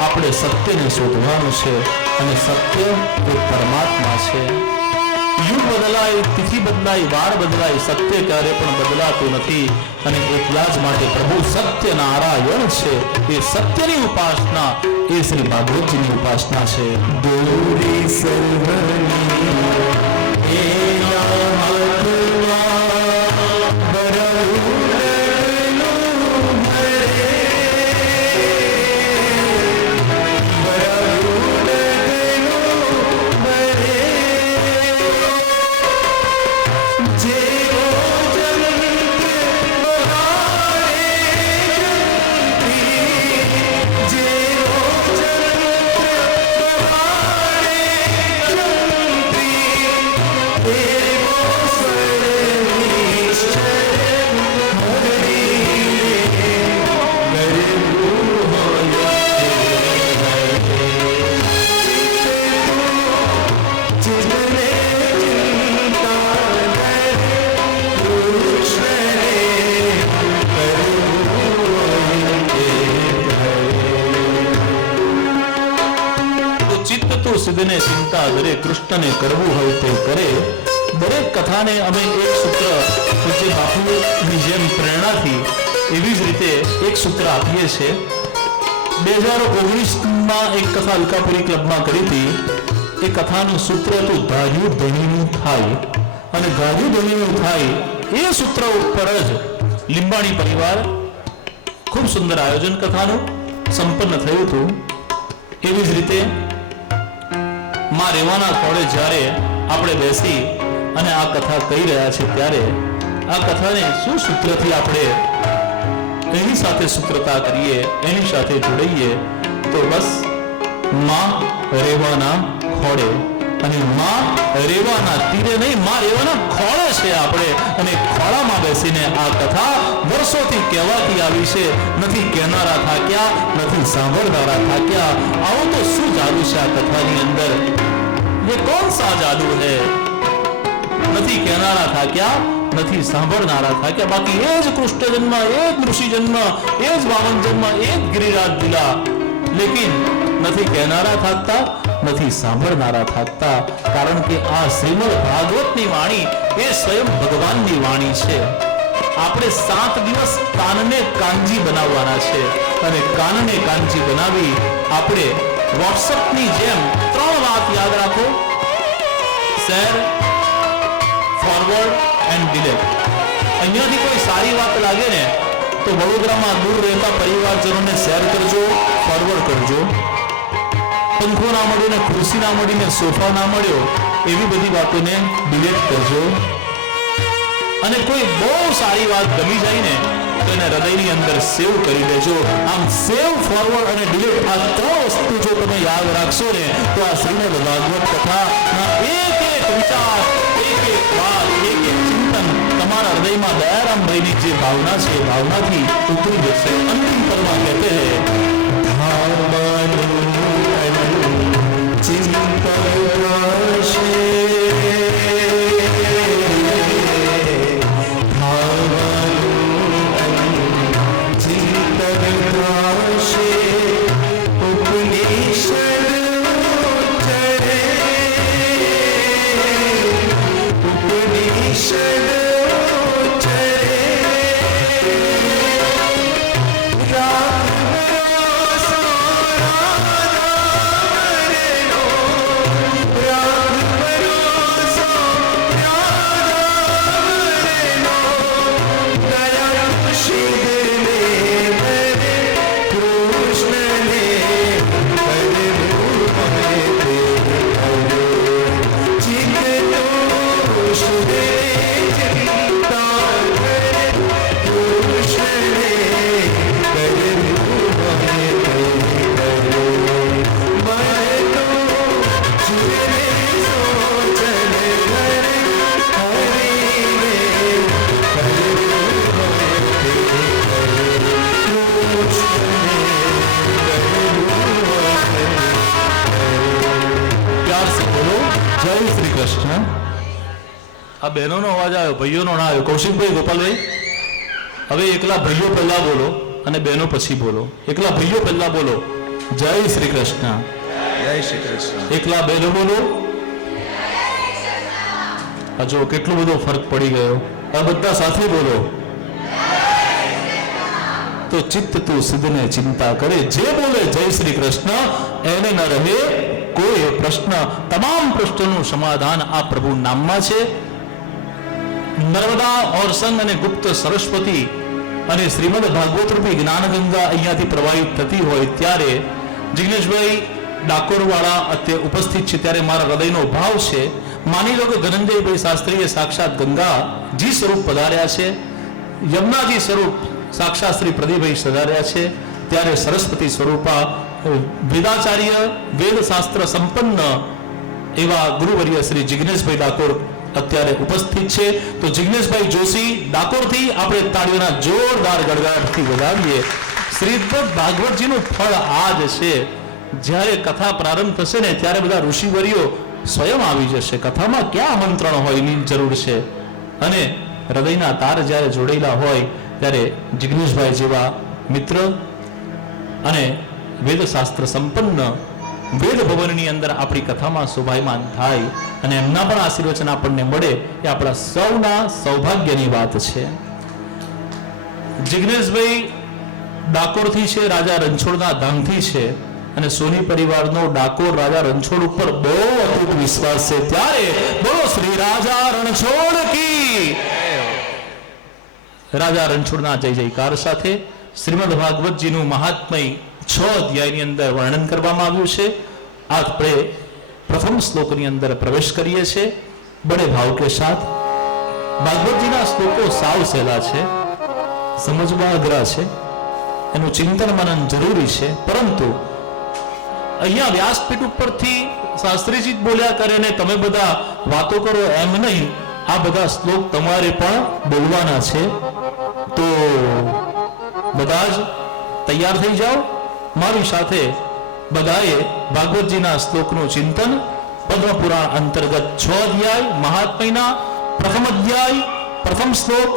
આપણે સત્યને શોધવાનું છે, અને સત્ય એ પરમાત્મા છે. યુગ બદલાય, તિથિ બદલાય, વાર બદલાય, સત્ય ક્યારે પણ બદલાતું નથી. અને એટલા જ માટે પ્રભુ સત્ય નારાયણ છે. એ સત્યની ઉપાસના એ શ્રી ભાગવતજીની ઉપાસના છે. દોરી સર્વની Hey સિદ્ધને ચિંતા દરેક કૃષ્ણને કરવું હોય તે કરે. દરેક કથાને અમે એક સૂત્ર પૂજ્ય બાપુની જેમ પ્રેરણાથી એવી જ રીતે એક સૂત્ર આપીએ છીએ. 2019માં એક કથા અલકાપુરી ક્લબમાં કરી હતી. એ કથાનું સૂત્ર હતું ધાર્યું ધણીનું થાય. અને ધાર્યું ધણીનું થાય એ સૂત્ર ઉપર જ લીંબાણી પરિવાર ખૂબ સુંદર આયોજન કથાનું સંપન્ન થયું હતું. એવી જ રીતે માં રેવાના ખોળે જ્યારે આપણે બેસી અને આ કથા કહી રહ્યા છે ત્યારે આ કથાને શું સૂત્રથી આપણે એની સાથે સૂત્રતા કરીએ, એની સાથે જોડીએ તો બસ માં રેવાના ખોળે. અને માં રેવાના તીરે નહીં, માં રેવાના ખોળે છે આપણે. અને ખોળામાં બેસીને આ કથા વર્ષોથી કહેવાતી આવી છે. નથી કહેનારા થાક્યા, નથી સાંભળનારા થાક્યા. આવો તો શું જાદુ છે આ કથાની અંદર? ये कौन सा जादू है? નથી કહેનારા થાક્યા, નથી સાંભળનારા થાક્યા. બાકી એ જ કૃષ્ણ જન્મ, એ જ ઋષિ જન્મ, એ જ વામન જન્મ, એ જ ગિરિરાજ દિલા. લેકિન નથી કહેનારા થાકતા, નથી સાંભળનારા થાકતા. કારણ કે આ શ્રીમદ ભાગવતની વાણી એ સ્વયં ભગવાનની વાણી છે. આપણે 7 દિવસ કાનને કાંજી બનાવવાના છે. અને કાનને કાંજી બનાવી આપણે વોટ્સએપની જેમ 3 વાત યાદ રાખો: શેર, ફોરવર્ડ એન્ડ ડિલીટ. અહીંયાથી કોઈ સારી વાત લાગે ને તો વડોદરામાં દૂર રહેતા પરિવારજનોને શેર કરજો, ફોરવર્ડ કરજો. પંખો ના મળ્યો ને ખુરશી ના મળી ને સોફા ના મળ્યો એવી બધી વાતોને ડિલીટ કરજો. અને કોઈ બહુ સારી વાત ગમી જાય ને તો એને હૃદયની અંદર સેવ કરી દેજો. આમ સેવ, ફોરવર્ડ અને ડિલીટ આ 3 વસ્તુ જો તમે યાદ રાખશો ને તો આ શ્રીમદ ભાગવત કથાના એક એક વિચાર, એક એક વાત, એક એક ચિંતન તમારા હૃદયમાં દયારામભાઈની જે ભાવના છે એ ભાવનાથી ઉતરી જશે. અંતિમ પદમાં કહેતે હૈ આ બહેનોનો અવાજ આવ્યો, ભાઈઓનો ના આવ્યો. કૌશિકભાઈ, ગોપાલભાઈ, હવે એકલા ભાઈઓ પહેલા બોલો અને બહેનો પછી બોલો. એકલા ભાઈઓ પહેલા બોલો જય શ્રી કૃષ્ણ. જય શ્રી કૃષ્ણ. એકલા બહેનો બોલો. આ જો કેટલો બધો ફરક પડી ગયો. આ બધા સાથે બોલો તો ચિત્ત તું સિદ્ધને ચિંતા કરે. જે બોલે જય શ્રી કૃષ્ણ એને ન રહે કોઈ પ્રશ્ન. તમામ પ્રશ્નોનું સમાધાન આ પ્રભુ નામમાં છે. નર્મદા ઓરસંગ અને ગુપ્ત સરસ્વતી અને શ્રીમદ ભાગવત રૂપી જ્ઞાન ગંગા અહીંયાથી પ્રવાહિત થતી હોય ત્યારે જિગ્નેશભાઈ ડાકોરવાળા અત્યારે ઉપસ્થિત છે ત્યારે મારા હૃદયનો ભાવ છે. માની લો કે ધનંજયભાઈ શાસ્ત્રીએ સાક્ષાત ગંગાજી સ્વરૂપ પધાર્યા છે, યમુનાજી સ્વરૂપ સાક્ષાત શ્રી પ્રદીપભાઈ પધાર્યા છે, ત્યારે સરસ્વતી સ્વરૂપા વેદાચાર્ય વેદ શાસ્ત્ર સંપન્ન એવા ગુરુવર્ય શ્રી જિગ્નેશભાઈ ડાકોર અત્યારે ઉપસ્થિત છે. તો જિગ્નેશભાઈ જોશી ડાકોરથી આપણે તાળીઓના જોરદાર ગડગડાટથી વધાવીએ. શ્રીમદ ભાગવતજીનું ફળ આ જ છે. જ્યારે કથા પ્રારંભ થશે ને ત્યારે બધા ઋષિવર્યો સ્વયં આવી જશે. કથામાં ક્યાં આમંત્રણ હોય એની જરૂર છે. અને હૃદયના તાર જ્યારે જોડેલા હોય ત્યારે જિગ્નેશભાઈ જેવા મિત્ર અને વેદશાસ્ત્ર સંપન્ન વેદ ભવનની અંદર આપણી કથામાં શોભાયમાન થાય અને એમના પણ આશીર્વચન આપણને મળે એ આપણા સૌના સૌભાગ્યની વાત છે. જિગ્નેશભાઈ ડાકોરથી છે, રાજા રણછોડના ધામથી છે અને સોની પરિવારનો ડાકોર રાજા રણછોડ ઉપર બહુ અતૂટ વિશ્વાસ છે. ત્યારે બોલો શ્રી રાજા રણછોડ કી. રાજા રણછોડના જય જયકાર સાથે શ્રીમદ ભાગવતજીનું મહાત્મય 6 અધ્યાયની અંદર વર્ણન કરવામાં આવ્યું છે. આપણે પ્રથમ શ્લોકની અંદર પ્રવેશ કરીએ છીએ. બડે ભાવ કે સાથ. ભાગવતજીના શ્લોકો સાવ સહેલા છે, સમજવા અઘરા છે, એનું ચિંતન મનન જરૂરી છે. પરંતુ અહીંયા વ્યાસપીઠ ઉપરથી શાસ્ત્રીજી બોલ્યા કરે ને તમે બધા વાતો કરો એમ નહીં. આ બધા શ્લોક તમારે પણ બોલવાના છે. તો બધા જ તૈયાર થઈ જાઓ. મારી સાથે બધાએ ભાગવતજીના શ્લોકનું ચિંતન પદ્મપુરાણ અંતર્ગત 6 અધ્યાય મહાત્મ્યના प्रथम अध्याय प्रथम श्लोक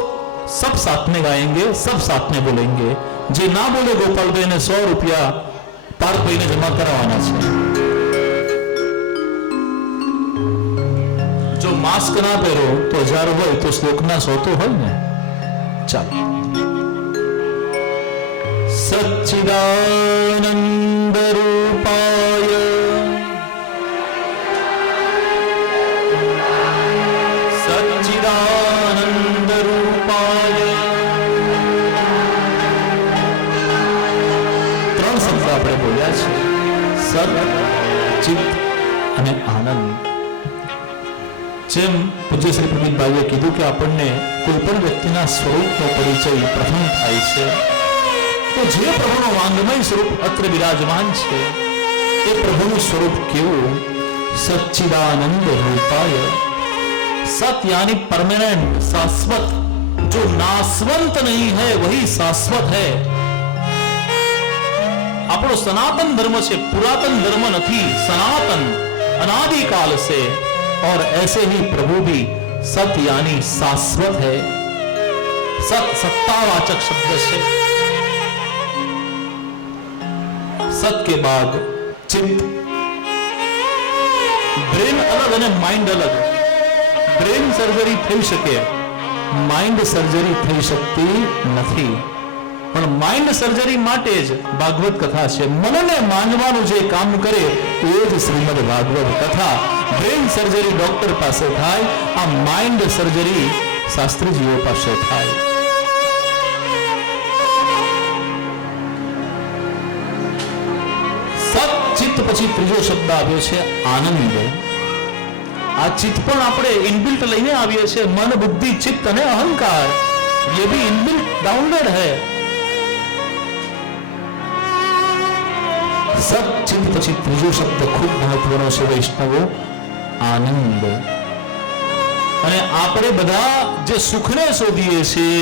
सब साथ में गाएंगे, सब साथ में बोलेंगे. जे ना बोले गोपाल भाई ने 100 रुपया पार्थ भाई ने जमा करवाना है. जो मास्क ना पहरो तो 1000 हो तो श्लोक ना 100 तो हो ने. चलो. सच्चिदानंद रूपाय सच्चिदानंद रूपाय. ત્રણ શબ્દ આપણે બોલ્યા છે, સત, ચિત્ત અને આનંદ. જેમ પૂજ્ય શ્રી પ્રવીણભાઈએ કીધું કે આપણને કોઈ પણ વ્યક્તિના સ્વરૂપનો પરિચય પ્રથમ થાય છે. તો જે પ્રભુનો વાંગમય સ્વરૂપ અત્ર વિરાજમાન છે એ પ્રભુનું સ્વરૂપ કેવું? સચ્ચિદાનંદ રૂપાય. सत यानी परमानेंट, शाश्वत. जो नाशवंत नहीं है वही शाश्वत है. આપણો सनातन धर्म છે, पुरातन धर्म नहीं, सनातन अनादिकाल से. और ऐसे ही प्रभु भी सत यानी शाश्वत है. सत सत्तावाचक शब्द है. सत के बाद चित्त. ब्रेन अलग અને માઇન્ડ અલગ. બ્રેન સર્જરી થઈ શકે, માઇન્ડ સર્જરી થઈ શકતી નથી. પણ માઇન્ડ સર્જરી માટે જ ભાગવત કથા છે. મનને માનવાનું જે કામ કરે એ જ શ્રીમદ ભાગવત કથા. બ્રેન સર્જરી ડોક્ટર પાસે થાય, આ માઇન્ડ સર્જરી શાસ્ત્રીજીઓ પાસે થાય. સત ચિત્ત પછી ત્રીજો શબ્દ આવ્યો છે આનંદ. આ ચિત્ત પણ આપણે ઇનબિલ્ટ લઈને આવીએ છીએ. મન, બુદ્ધિ, ચિત્ત અને અહંકાર ये भी इनबिल्ट डाउनलोड है. સચ્ચિત પછી ત્રીજો શબ્દ ખૂબ મહત્વનો છે વૈષ્ણવો, આનંદ. અને આપણે બધા જે સુખને શોધીએ છીએ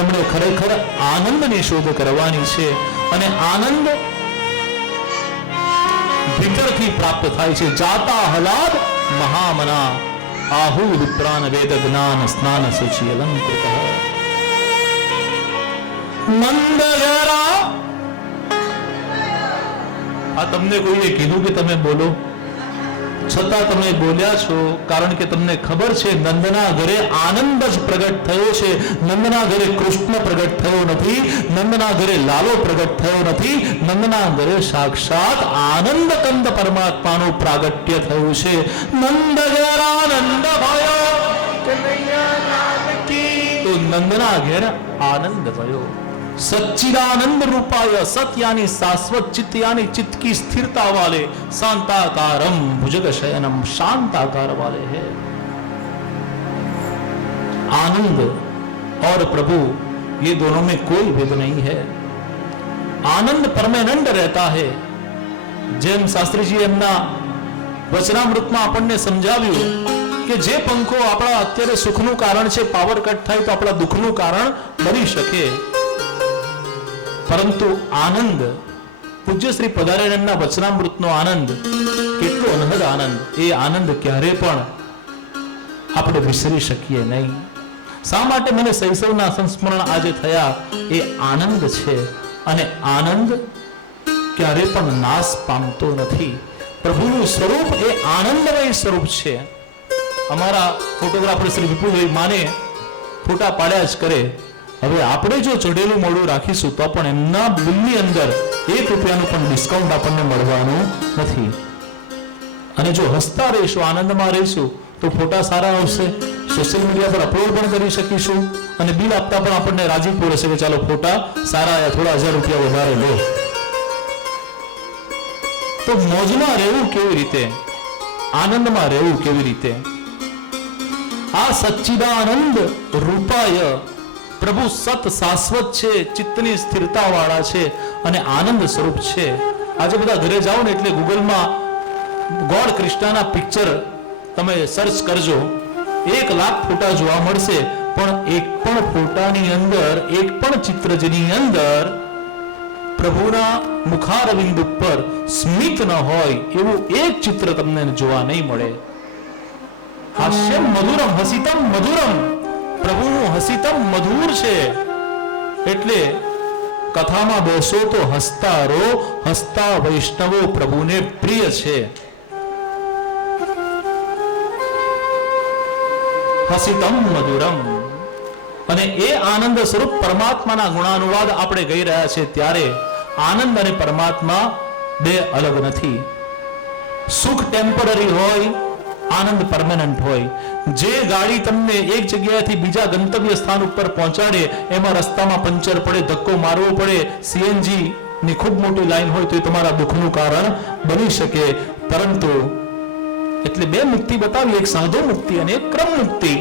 એમણે ખરેખર આનંદની શોધ કરવાની છે. અને આનંદ ભીતરથી પ્રાપ્ત થાય છે. જાતા હલાદ મહામના आहु विप्रान वेद ज्ञान स्नान शुचि अलंकृत. મંદ ઘેરા. આ તમને કોઈએ કીધું કે તમે બોલો, છતાં તમે બોલ્યા છો કારણ કે તમને ખબર છે નંદના ઘરે આનંદ જ પ્રગટ થયો છે. નંદના ઘરે કૃષ્ણ પ્રગટ થયો નથી, નંદના ઘરે લાલો પ્રગટ થયો નથી, નંદના ઘરે સાક્ષાત આનંદ કંદ પરમાત્માનું પ્રાગટ્ય થયું છે. નંદ ઘેર આનંદ ભયો, તો નંદના ઘેર આનંદ ભયો. सच्चिदानंद रूपाय. सत यानी शाश्वत, चित्त यानी चित्त की स्थिरता वाले, शांताकारम भुजग शयनम शांताकार वाले है. आनंद और प्रभु ये दोनों में कोई भेद नहीं है. आनंद परमानेंट रहता है. જેમ શાસ્ત્રીજી એમના વચનામૃતમાં આપણને સમજાવ્યું કે જે પંખો આપણા અત્યારે સુખનું કારણ છે, પાવર કટ થાય તો આપણા દુઃખનું કારણ બની શકે. પરંતુ આનંદ, પૂજ્ય શ્રી પધારેણના વચનામૃતનો આનંદ કેટલો અનહદ આનંદ. એ આનંદ ક્યારે પણ આપણે વિસરી શકીએ નહીં. શા માટે મને શૈશવના સંસ્મરણ આજે થયા? એ આનંદ છે. અને આનંદ ક્યારે પણ નાશ પામતો નથી. પ્રભુનું સ્વરૂપ એ આનંદમય સ્વરૂપ છે. અમારા ફોટોગ્રાફર શ્રી વિપુલભાઈ માને ફોટા પાડ્યા જ કરે. હવે આપણે જો ચઢેલું મોઢું રાખીશું તો પણ એમના બિલની અંદર 1 રૂપિયાનું પણ ડિસ્કાઉન્ટ આપણને મળવાનું નથી. અને જો હસતા રહીશું, આનંદમાં રહીશું તો ફોટા સારા આવશે, સોશિયલ મીડિયા પર અપલોડ પણ કરી શકીશું અને બિલ આપતા પણ આપણને રાજીપો રહેશે કે ચાલો ફોટા સારા આવ્યા, થોડા 1000 રૂપિયા વધારે લો. તો મોજમાં રહેવું કેવી રીતે, આનંદમાં રહેવું કેવી રીતે? આ સચ્ચિદાનંદ રૂપાય પ્રભુ સત શાશ્વત છે, ચિત્તની સ્થિરતા વાળા છે અને આનંદ સ્વરૂપ છે. આજે બધા ઘરે જાઓ ને એટલે ગૂગલમાં ગોડ કૃષ્ણના પિક્ચર તમે સર્ચ કરજો, 1 લાખ ફોટા જોવા મળશે, પણ એક પણ ફોટાની અંદર, એક પણ ચિત્ર જેની અંદર પ્રભુના મુખારવિંદ ઉપર સ્મિત ન હોય એવું એક ચિત્ર તમને જોવા નહીં મળે. હાસ્યમ મધુરમ હસિતમ મધુરમ, પ્રભુનું હસિતમ મધુર છે. એટલે કથામાં બેસો તો હસતા રહો, હસતા વૈષ્ણવો પ્રભુને પ્રિય છે. હસિતમ મધુરમ. અને એ આનંદ સ્વરૂપ પરમાત્માના ગુણાનુવાદ આપણે ગઈ રહ્યા છે ત્યારે આનંદ અને પરમાત્મા બે અલગ નથી. સુખ ટેમ્પરરી હોય, આનંદ પરમેનન્ટ હોય. જે ગાડી તમને એક જગ્યાએથી બીજા ગંતવ્ય સ્થાન ઉપર પહોંચાડે, એમાં રસ્તામાં પંચર પડે, ધક્કો મારવો પડે, સીએનજી ની ખૂબ મોટી લાઈન હોય તો એ તમારા દુઃખનું કારણ બની શકે. પરંતુ એટલે બે મુક્તિ બતાવી, એક સાધુ મુક્તિ અને એક ક્રમ મુક્તિ.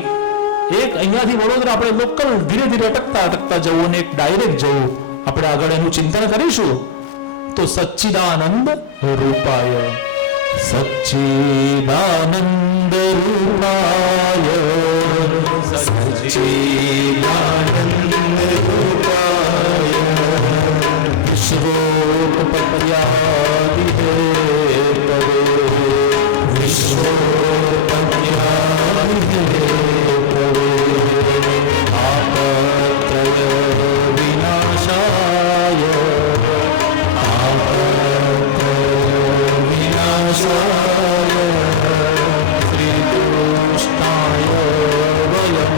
એક અહીંયાથી વડોદરા આપણે લોકલ ધીરે ધીરે અટકતા જવું અને એક ડાયરેક્ટ જવું. આપણે આગળ એનું ચિંતન કરીશું. તો સચ્ચિદાનંદ રૂપાય, સચ્ચિદાનંદ રૂપાય, સચ્ચિદાનંદ રૂપાય, વિશ્વોપત્યાદિ હેતવે, વિશ્વોપત્યાદિ હેતવે, આપત્રય વિનાશાય, શ્રી કૃષ્ણાય વયં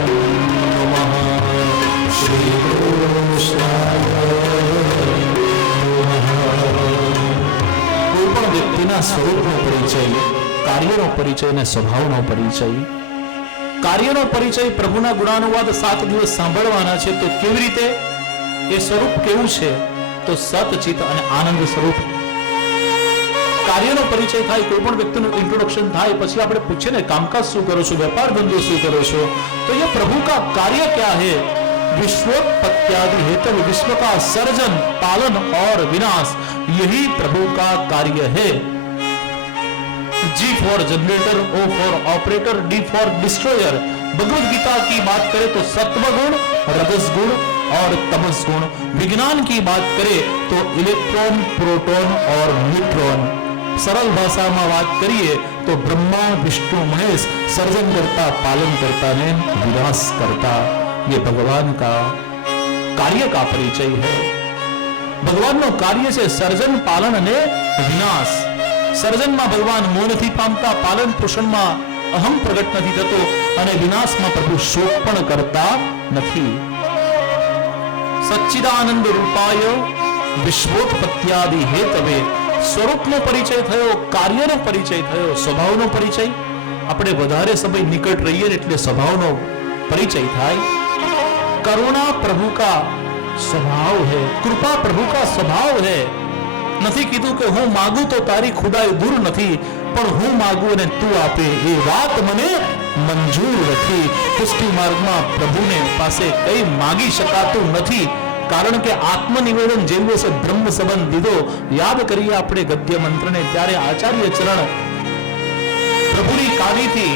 નમઃ, શ્રી કૃષ્ણાય નમઃ. કોઈ પણ વ્યક્તિના સ્વરૂપનો પરિચય, કાર્યનો પરિચય અને સ્વભાવનો પરિચય. કાર્યનો પરિચય પ્રભુના ગુણાનુવાદ 7 દિવસ સાંભળવાના છે. તો કેવી રીતે, એ સ્વરૂપ કેવું છે? તો સતચિત અને આનંદ સ્વરૂપ. કાર્યનો પરિચય થાય, કોઈ પણ વ્યક્તિનું ઇન્ટ્રોડક્શન થાય, પછી આપણે પૂછીએ ને કામકાજ શું કરો છો, વેપાર ધંધો શું કરો છો, તો ये प्रभु का कार्य क्या है? विश्वोत्पत्त्यादि हेतु, विश्व का सर्जन, पालन और विनाश, यही प्रभु का कार्य है. G for generator, O for operator, D for destroyer. Bhagavad Gita की बात करें तो सत्व गुण, रजस गुण और तमस गुण. विज्ञान की बात करें तो इलेक्ट्रॉन, प्रोटॉन और न्यूट्रॉन. सरल भाषा में बात करिए तो ब्रह्मा विष्णु महेश सर्जन करता, पालन करता ने विनाश करता. ये भगवान का कार्य का परिचय है. भगवान नो कार्य से सर्जन, पालन ने विनाश. सर्जन में भगवान मोह नहीं पामता, पालन पोषण में अहम प्रगट नहीं थतो અને વિનાશમાં પ્રભુ શોક પણ કરતા નથી. સચ્ચિદાનંદ રૂપાય વિશ્વોત્પત્યાદિ હેતવે. સ્વરૂપનો પરિચય થયો, કાર્યનો પરિચય થયો, સ્વભાવનો પરિચય. આપણે વધારે સમય નિકટ રહીએ એટલે સ્વભાવનો પરિચય થાય. કરુણા પ્રભુ કા સ્વભાવ है, कृपा प्रभु का स्वभाव है. નથી કીધું કે હું માગું તો તારી ખુદાઈ દૂર નથી, પણ હું માગું અને તું આપે એ વાત મને મંજૂર નથી. પુષ્ટિ માર્ગમાં પ્રભુને પાસે કંઈ માગી શકાતું નથી, કારણ કે આત્મનિવેદન જેવું છે. બ્રહ્મ સંબંધ દીધો. યાદ કરીએ આપણે ગદ્ય મંત્રને, ત્યારે આચાર્ય ચરણ પ્રભુની કાનીથી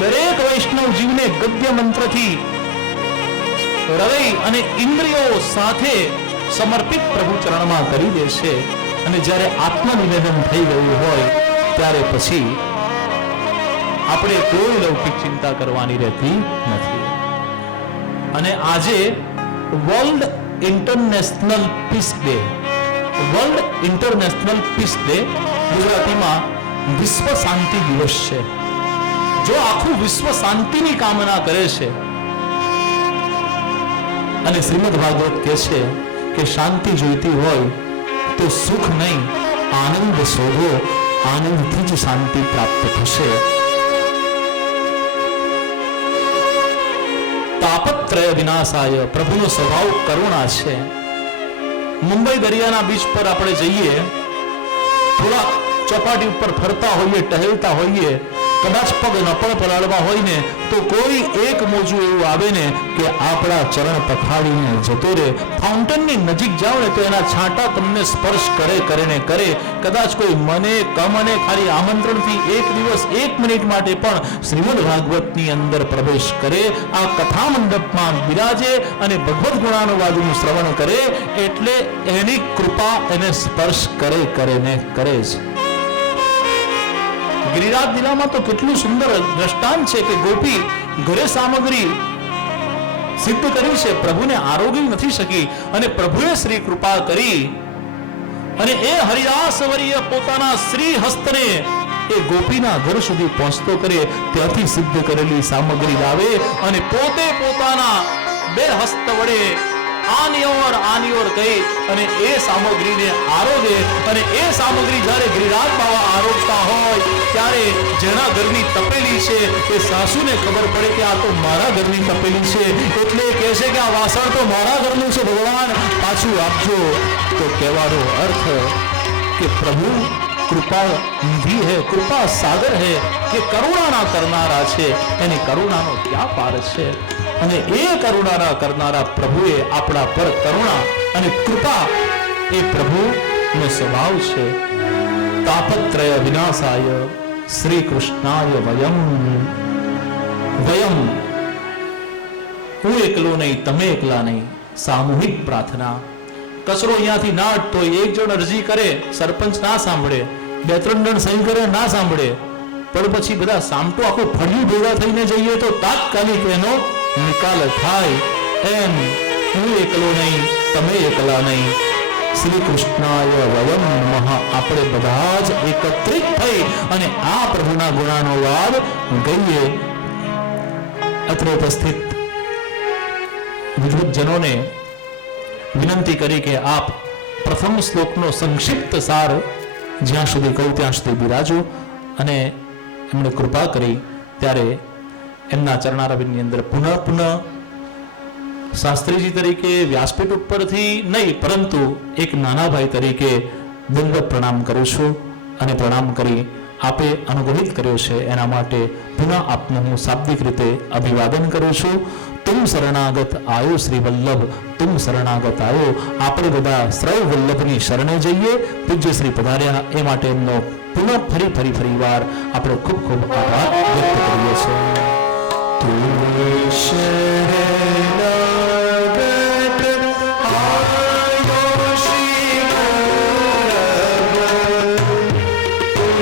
દરેક વૈષ્ણવ જીવને ગદ્ય મંત્રથી હૃદય અને ઇન્દ્રિયો સાથે સમર્પિત પ્રભુ ચરણમાં કરી દેશે. અને જ્યારે આત્મનિવેદન થઈ ગયું હોય ત્યારે પછી આપણે કોઈ લૌકિક ચિંતા કરવાની રહેતી નથી. અને આજે world international peace day, world international peace day ગુજરાતીમાં વિશ્વ શાંતિ દિવસ છે. જો આખું વિશ્વ શાંતિની કામના કરે છે અને શ્રીમદ ભાગવત કહે છે કે શાંતિ જોઈતી હોય તો સુખ નહીં આનંદ શોધો, આનંદથી જ શાંતિ પ્રાપ્ત થશે. તાપત્રય વિનાશાય, પ્રભુનો સ્વભાવ કરુણા છે. મુંબઈ દરિયાના બીચ પર આપણે જઈએ, થોડા ચોપાટી ઉપર ફરતા હોઈએ, ટહેલતા હોઈએ, કદાચ પગ નપળ પલાળવા હોય ને તો કોઈ એક મોજું એવું આવે ને કે આપણા ચરણ પખાડીને જતો રહે. ફાઉન્ટેનની નજીક જાઓ ને તો એના છાંટા તમને સ્પર્શ કરે ને કરે. કદાચ કોઈ મને કમને ખાલી આમંત્રણથી એક દિવસ 1 મિનિટ માટે પણ શ્રીમદ ભાગવતની અંદર પ્રવેશ કરે, આ કથા મંડપમાં બિરાજે અને ભગવદ ગુણાનુવાદનું શ્રવણ કરે એટલે એની કૃપા એને સ્પર્શ કરે ને કરે છે. ગિરિરાજ લીલામાં તો કેટલું સુંદર દ્રષ્ટાંત છે કે ગોપી ઘરે સામગ્રી સિદ્ધ કરી છે, પ્રભુને આરોગી નથી શકી અને પ્રભુએ શ્રી કૃપા કરી અને એ હરિદાસવર્ય પોતાના શ્રી હસ્તને એ ગોપીના ઘર સુધી પહોંચતો કરે, ત્યાંથી સિદ્ધ કરેલી સામગ્રી લાવે અને પોતે પોતાના 2 હસ્ત વડે આની ઓર કહી અને એ સામગ્રીને આરોગે. અને એ સામગ્રી જ્યારે ગિરિરાજ બાવા આરોગતા હોય ત્યારે જેના ઘરની તપેલી છે એ સાસુને ખબર પડે કે આ તો મારા ઘરની તપેલી છે, એટલે કહે છે કે આ વાસણ તો મારા ઘરનું છે, ભગવાન પાછું આપજો. તો કહેવાનો અર્થ કે પ્રભુ કૃપા નિધિ હે, કૃપા સાગર હે, કે કરુણાના કરનારા છે, એની કરુણાનો ક્યાં પાર છે. અને એ કરુણાના કરનારા પ્રભુએ આપણા પર કરુણા અને કૃપા એ પ્રભુનો સ્વભાવ છે. તાપત્રય વિનાશાય શ્રી કૃષ્ણાય વયમ. હું એકલો નહીં, તમે એકલા નહીં, સામૂહિક પ્રાર્થના. કચરો અહીંયાથી ના અટતો, એક જણ અરજી કરે, સરપંચ ના સાંભળે, 2-3 જણ સહી કરે ના સાંભળે, પણ પછી બધા સામટો આખું ફળિયું ભેગા થઈને જઈએ તો તાત્કાલિક એનો નિકાલ થાય. એમ હું એકલો નહીં, તમે એકલા નહીં, શ્રી કૃષ્ણાય વયમ નમઃ. આપણે બધા જ એકત્રિત થઈ અને આ પ્રભુના ગુણાનુવાદ ગઈએ. અત્ર ઉપસ્થિત વિદ્વજનોને વિનંતી કરી કે આપ પ્રથમ શ્લોકનો સંક્ષિપ્ત સાર જ્યાં સુધી કહું ત્યાં સુધી બિરાજો. અને એમણે કૃપા કરી ત્યારે એમના ચરણારવિંદની અંદર પુનઃ શાસ્ત્રીજી તરીકે વ્યાસપીઠ ઉપરથી નહીં પરંતુ એક નાના ભાઈ તરીકે દંડવત પ્રણામ કરું છું અને પ્રણામ કરી આપે અનુગ્રહિત કર્યો છે એના માટે પુનઃ આપનું હું શાબ્દિક રીતે અભિવાદન કરું છું. તુમ શરણાગત આયો શ્રી વલ્લભ, તુમ શરણાગત આયો. આપણે બધા શ્રવ વલ્લભની શરણે જઈએ. પૂજ્ય શ્રી પધાર્યા એ માટે એમનો પુનઃ ફરી વાર આપણે ખૂબ ખૂબ આભાર વ્યક્ત કરીએ છીએ. તુમ શરણાગત આયો શ્રી વલ્લભ, તુમ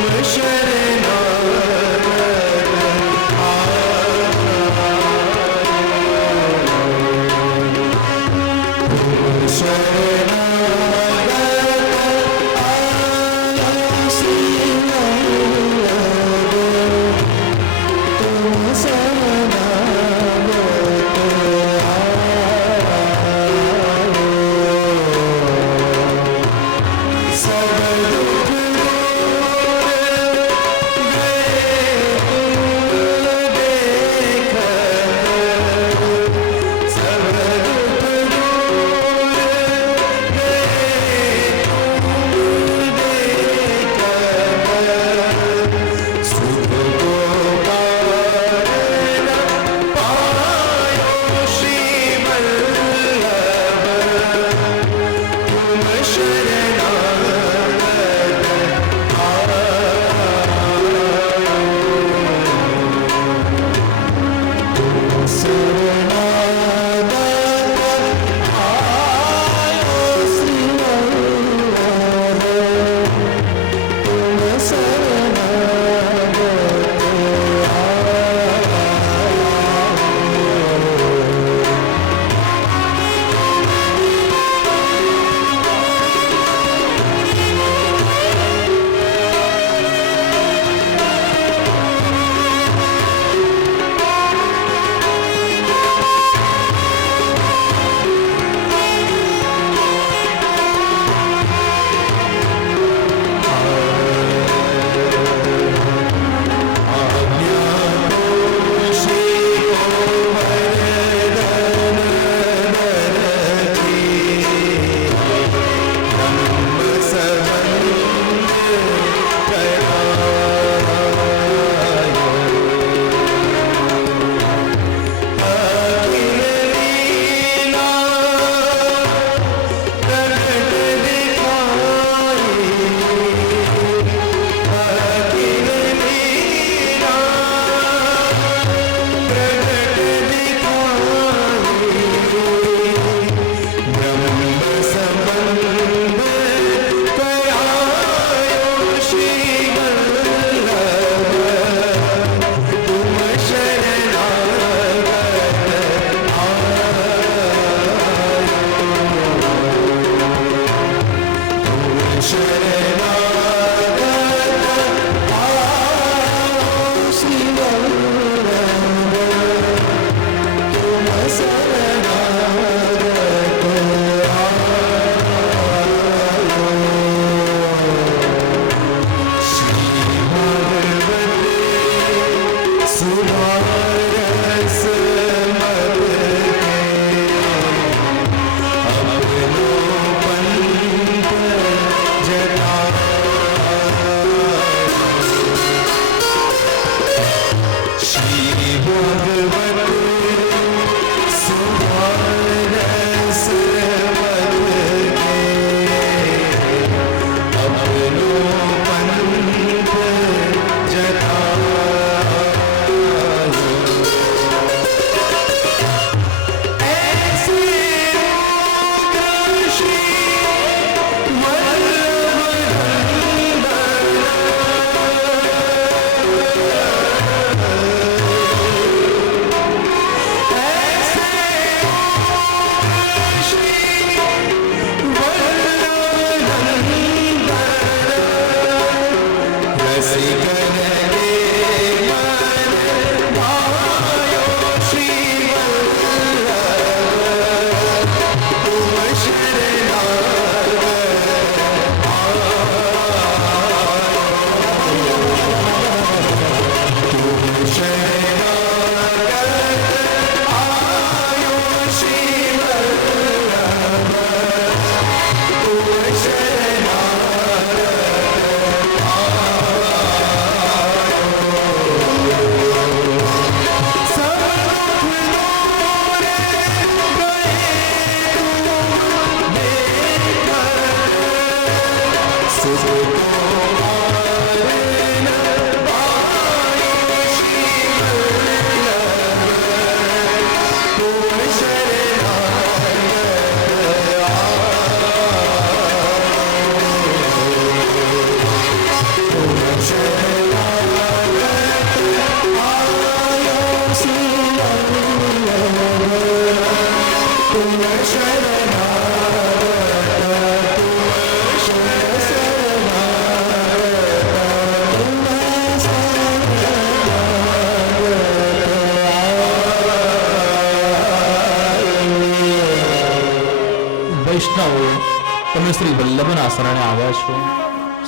વૈષ્ણવો, તમે શ્રી વલ્લભના શરણે આવ્યા છો,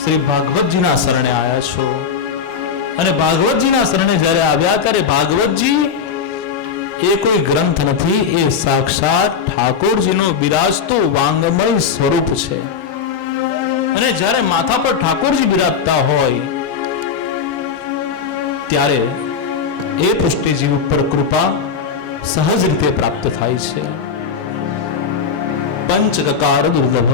શ્રી ભાગવતજીના શરણે આવ્યા છો. અને ભાગવતજીના શરણે જ્યારે આવ્યા ત્યારે ભાગવતજી એ કોઈ ગ્રંથ નથી, એ સાક્ષાત ઠાકોરજીનો બિરાજતો વાંગમય સ્વરૂપ છે. અને જ્યારે માથા પર ઠાકોરજી બિરાજતા હોય ત્યારે એ પૃષ્ઠજીવ ઉપર કૃપા સહજ રીતે પ્રાપ્ત થાય છે. પંચ ગકાર દુર્લભ,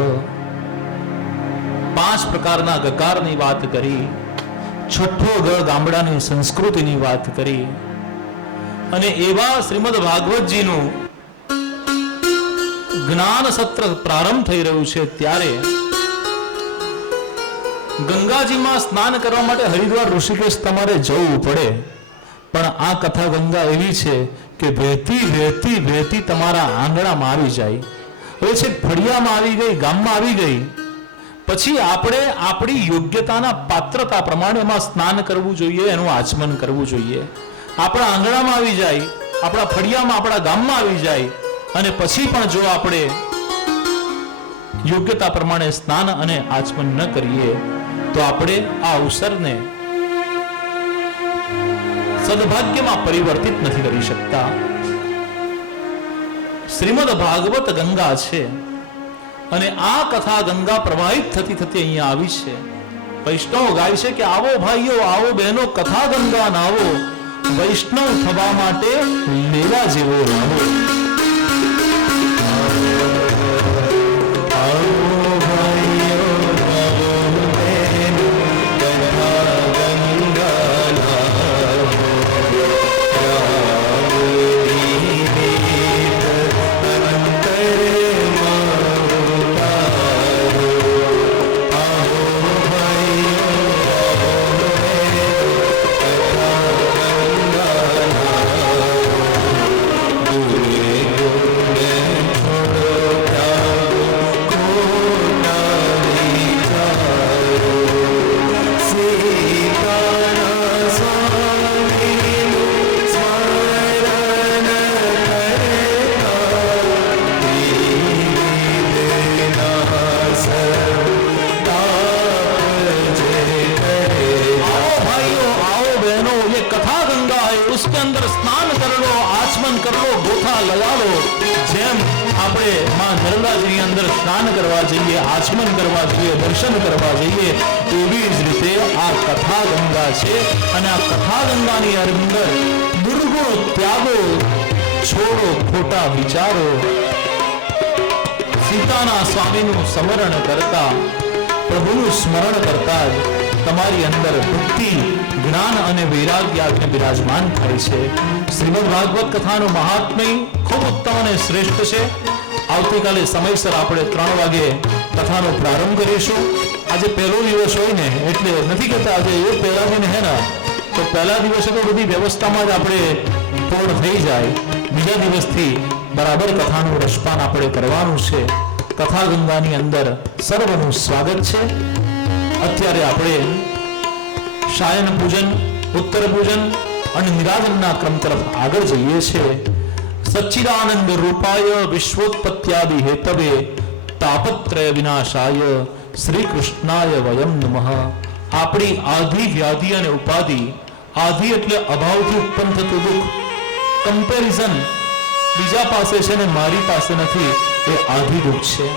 5 પ્રકારના ગકારની વાત કરી, છઠ્ઠો ગ ગામડાની સંસ્કૃતિની વાત કરી. અને એવા શ્રીમદ ભાગવતજીનું જ્ઞાન સત્ર પ્રારંભ થઈ રહ્યું છે ત્યારે ગંગાજીમાં સ્નાન કરવા માટે હરિદ્વાર ઋષિકેશ તમારે જવું પડે, પણ આ કથા ગંગા એવી છે કે વહેતી વહેતી વહેતી તમારા આંગણામાં આવી જાય. હવે છે ફળિયામાં આવી ગઈ, ગામમાં આવી ગઈ, પછી આપણે આપણી યોગ્યતાના પાત્રતા પ્રમાણે એમાં સ્નાન કરવું જોઈએ, એનું આચમન કરવું જોઈએ. આપણા આંગણામાં આવી જાય, આપણા ફળિયામાં, આપણા ગામમાં આવી જાય, અને પછી પણ જો આપણે યોગ્યતા પ્રમાણે સ્નાન અને આચમન ન કરીએ તો આપણે આ અવસરને સદભાગ્યમાં પરિવર્તિત નથી કરી શકતા. શ્રીમદ ભાગવત ગંગા છે અને આ કથા ગંગા પ્રવાહિત થતી થતી અહીંયા આવી છે. વૈષ્ણવ ગાય છે કે આવો ભાઈઓ, આવો બહેનો, કથા ગંગા નાવો, વૈષ્ણવ થવા માટે લેવા જેવો લાવો. અંદર સ્નાન કરલો, આચમન કરલો, ગોથા લગાડો. જેમ આપણે માં નર્મદાજીની અંદર સ્નાન કરવા જઈએ, આચમન કરવા જઈએ, દર્શન કરવા જઈએ, એવી જ રીતે આ કથા ગંગા છે. અને આ કથા ગંગાની અંદર દુર્ગુણ ત્યાગો, છોડો ખોટા વિચારો. સીતાના સ્વામીનું સ્મરણ કરતા, પ્રભુનું સ્મરણ કરતા જ તમારી અંદર ભક્તિ, જ્ઞાન અને વૈરાગ્ય આવીને બિરાજમાન થાય છે. શ્રીમદ ભાગવત કથાનું મહાત્મ્ય ખૂબ ઉત્તમ અને શ્રેષ્ઠ છે. આવતીકાલે સમયસર આપણે 3 વાગે કથાનો પ્રારંભ કરીશું. આજે પહેલો દિવસ હોય ને એટલે નથી કહેતા આજે એ પહેલા દિન હે ને, તો પહેલા દિવસે તો બધી વ્યવસ્થામાં જ આપણે પૂર્ણ થઈ જાય. બીજા દિવસથી બરાબર કથાનું રસપાન આપણે કરવાનું છે. કથા ગંગાની અંદર સર્વનું સ્વાગત છે. અત્યારે આપણે શાયન પૂજન, ઉત્તર પૂજન અને નિરાજનના ક્રમ તરફ આગળ જઈએ છીએ. સચ્ચિદાનંદ રૂપાય વિશ્વોત્પત્યાદિ હેતવે તાપત્રય વિનાશાય શ્રી કૃષ્ણાય વયમ નમઃ. આપણી આધિ, વ્યાધિ અને ઉપાધિ. આધિ એટલે અભાવથી ઉત્પન્ન થતું દુઃખ. કમ્પેરિઝન બીજા પાસે છે ને મારી પાસે નથી, એ આધિ દુઃખ છે.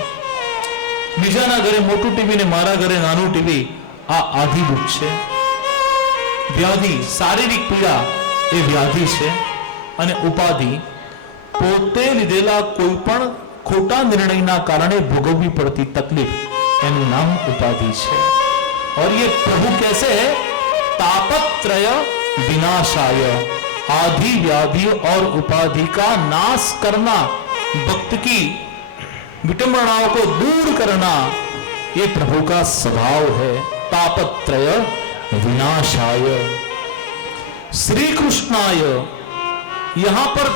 બીજાના ઘરે મોટું ટીવી ને મારા ઘરે નાનું ટીવી, આ આધિ દુઃખ છે. વ્યાધિ, શારીરિક પીડા, એ વ્યાધિ છે. અને ઉપાધિ, પોતે લીધેલા કોઈ પણ ખોટા નિર્ણયના કારણે ભોગવવી પડતી તકલીફ, એનું નામ ઉપાધિ છે. और ये प्रभु कैसे है? तापत्रय विनाशाय, आदि व्याधि और उपाधि का नाश करना, भक्त की विटंबनाओं को दूर करना, ये प्रभु का स्वभाव है. तापत्रय विनाशाय श्री कृष्णाय. यहां पर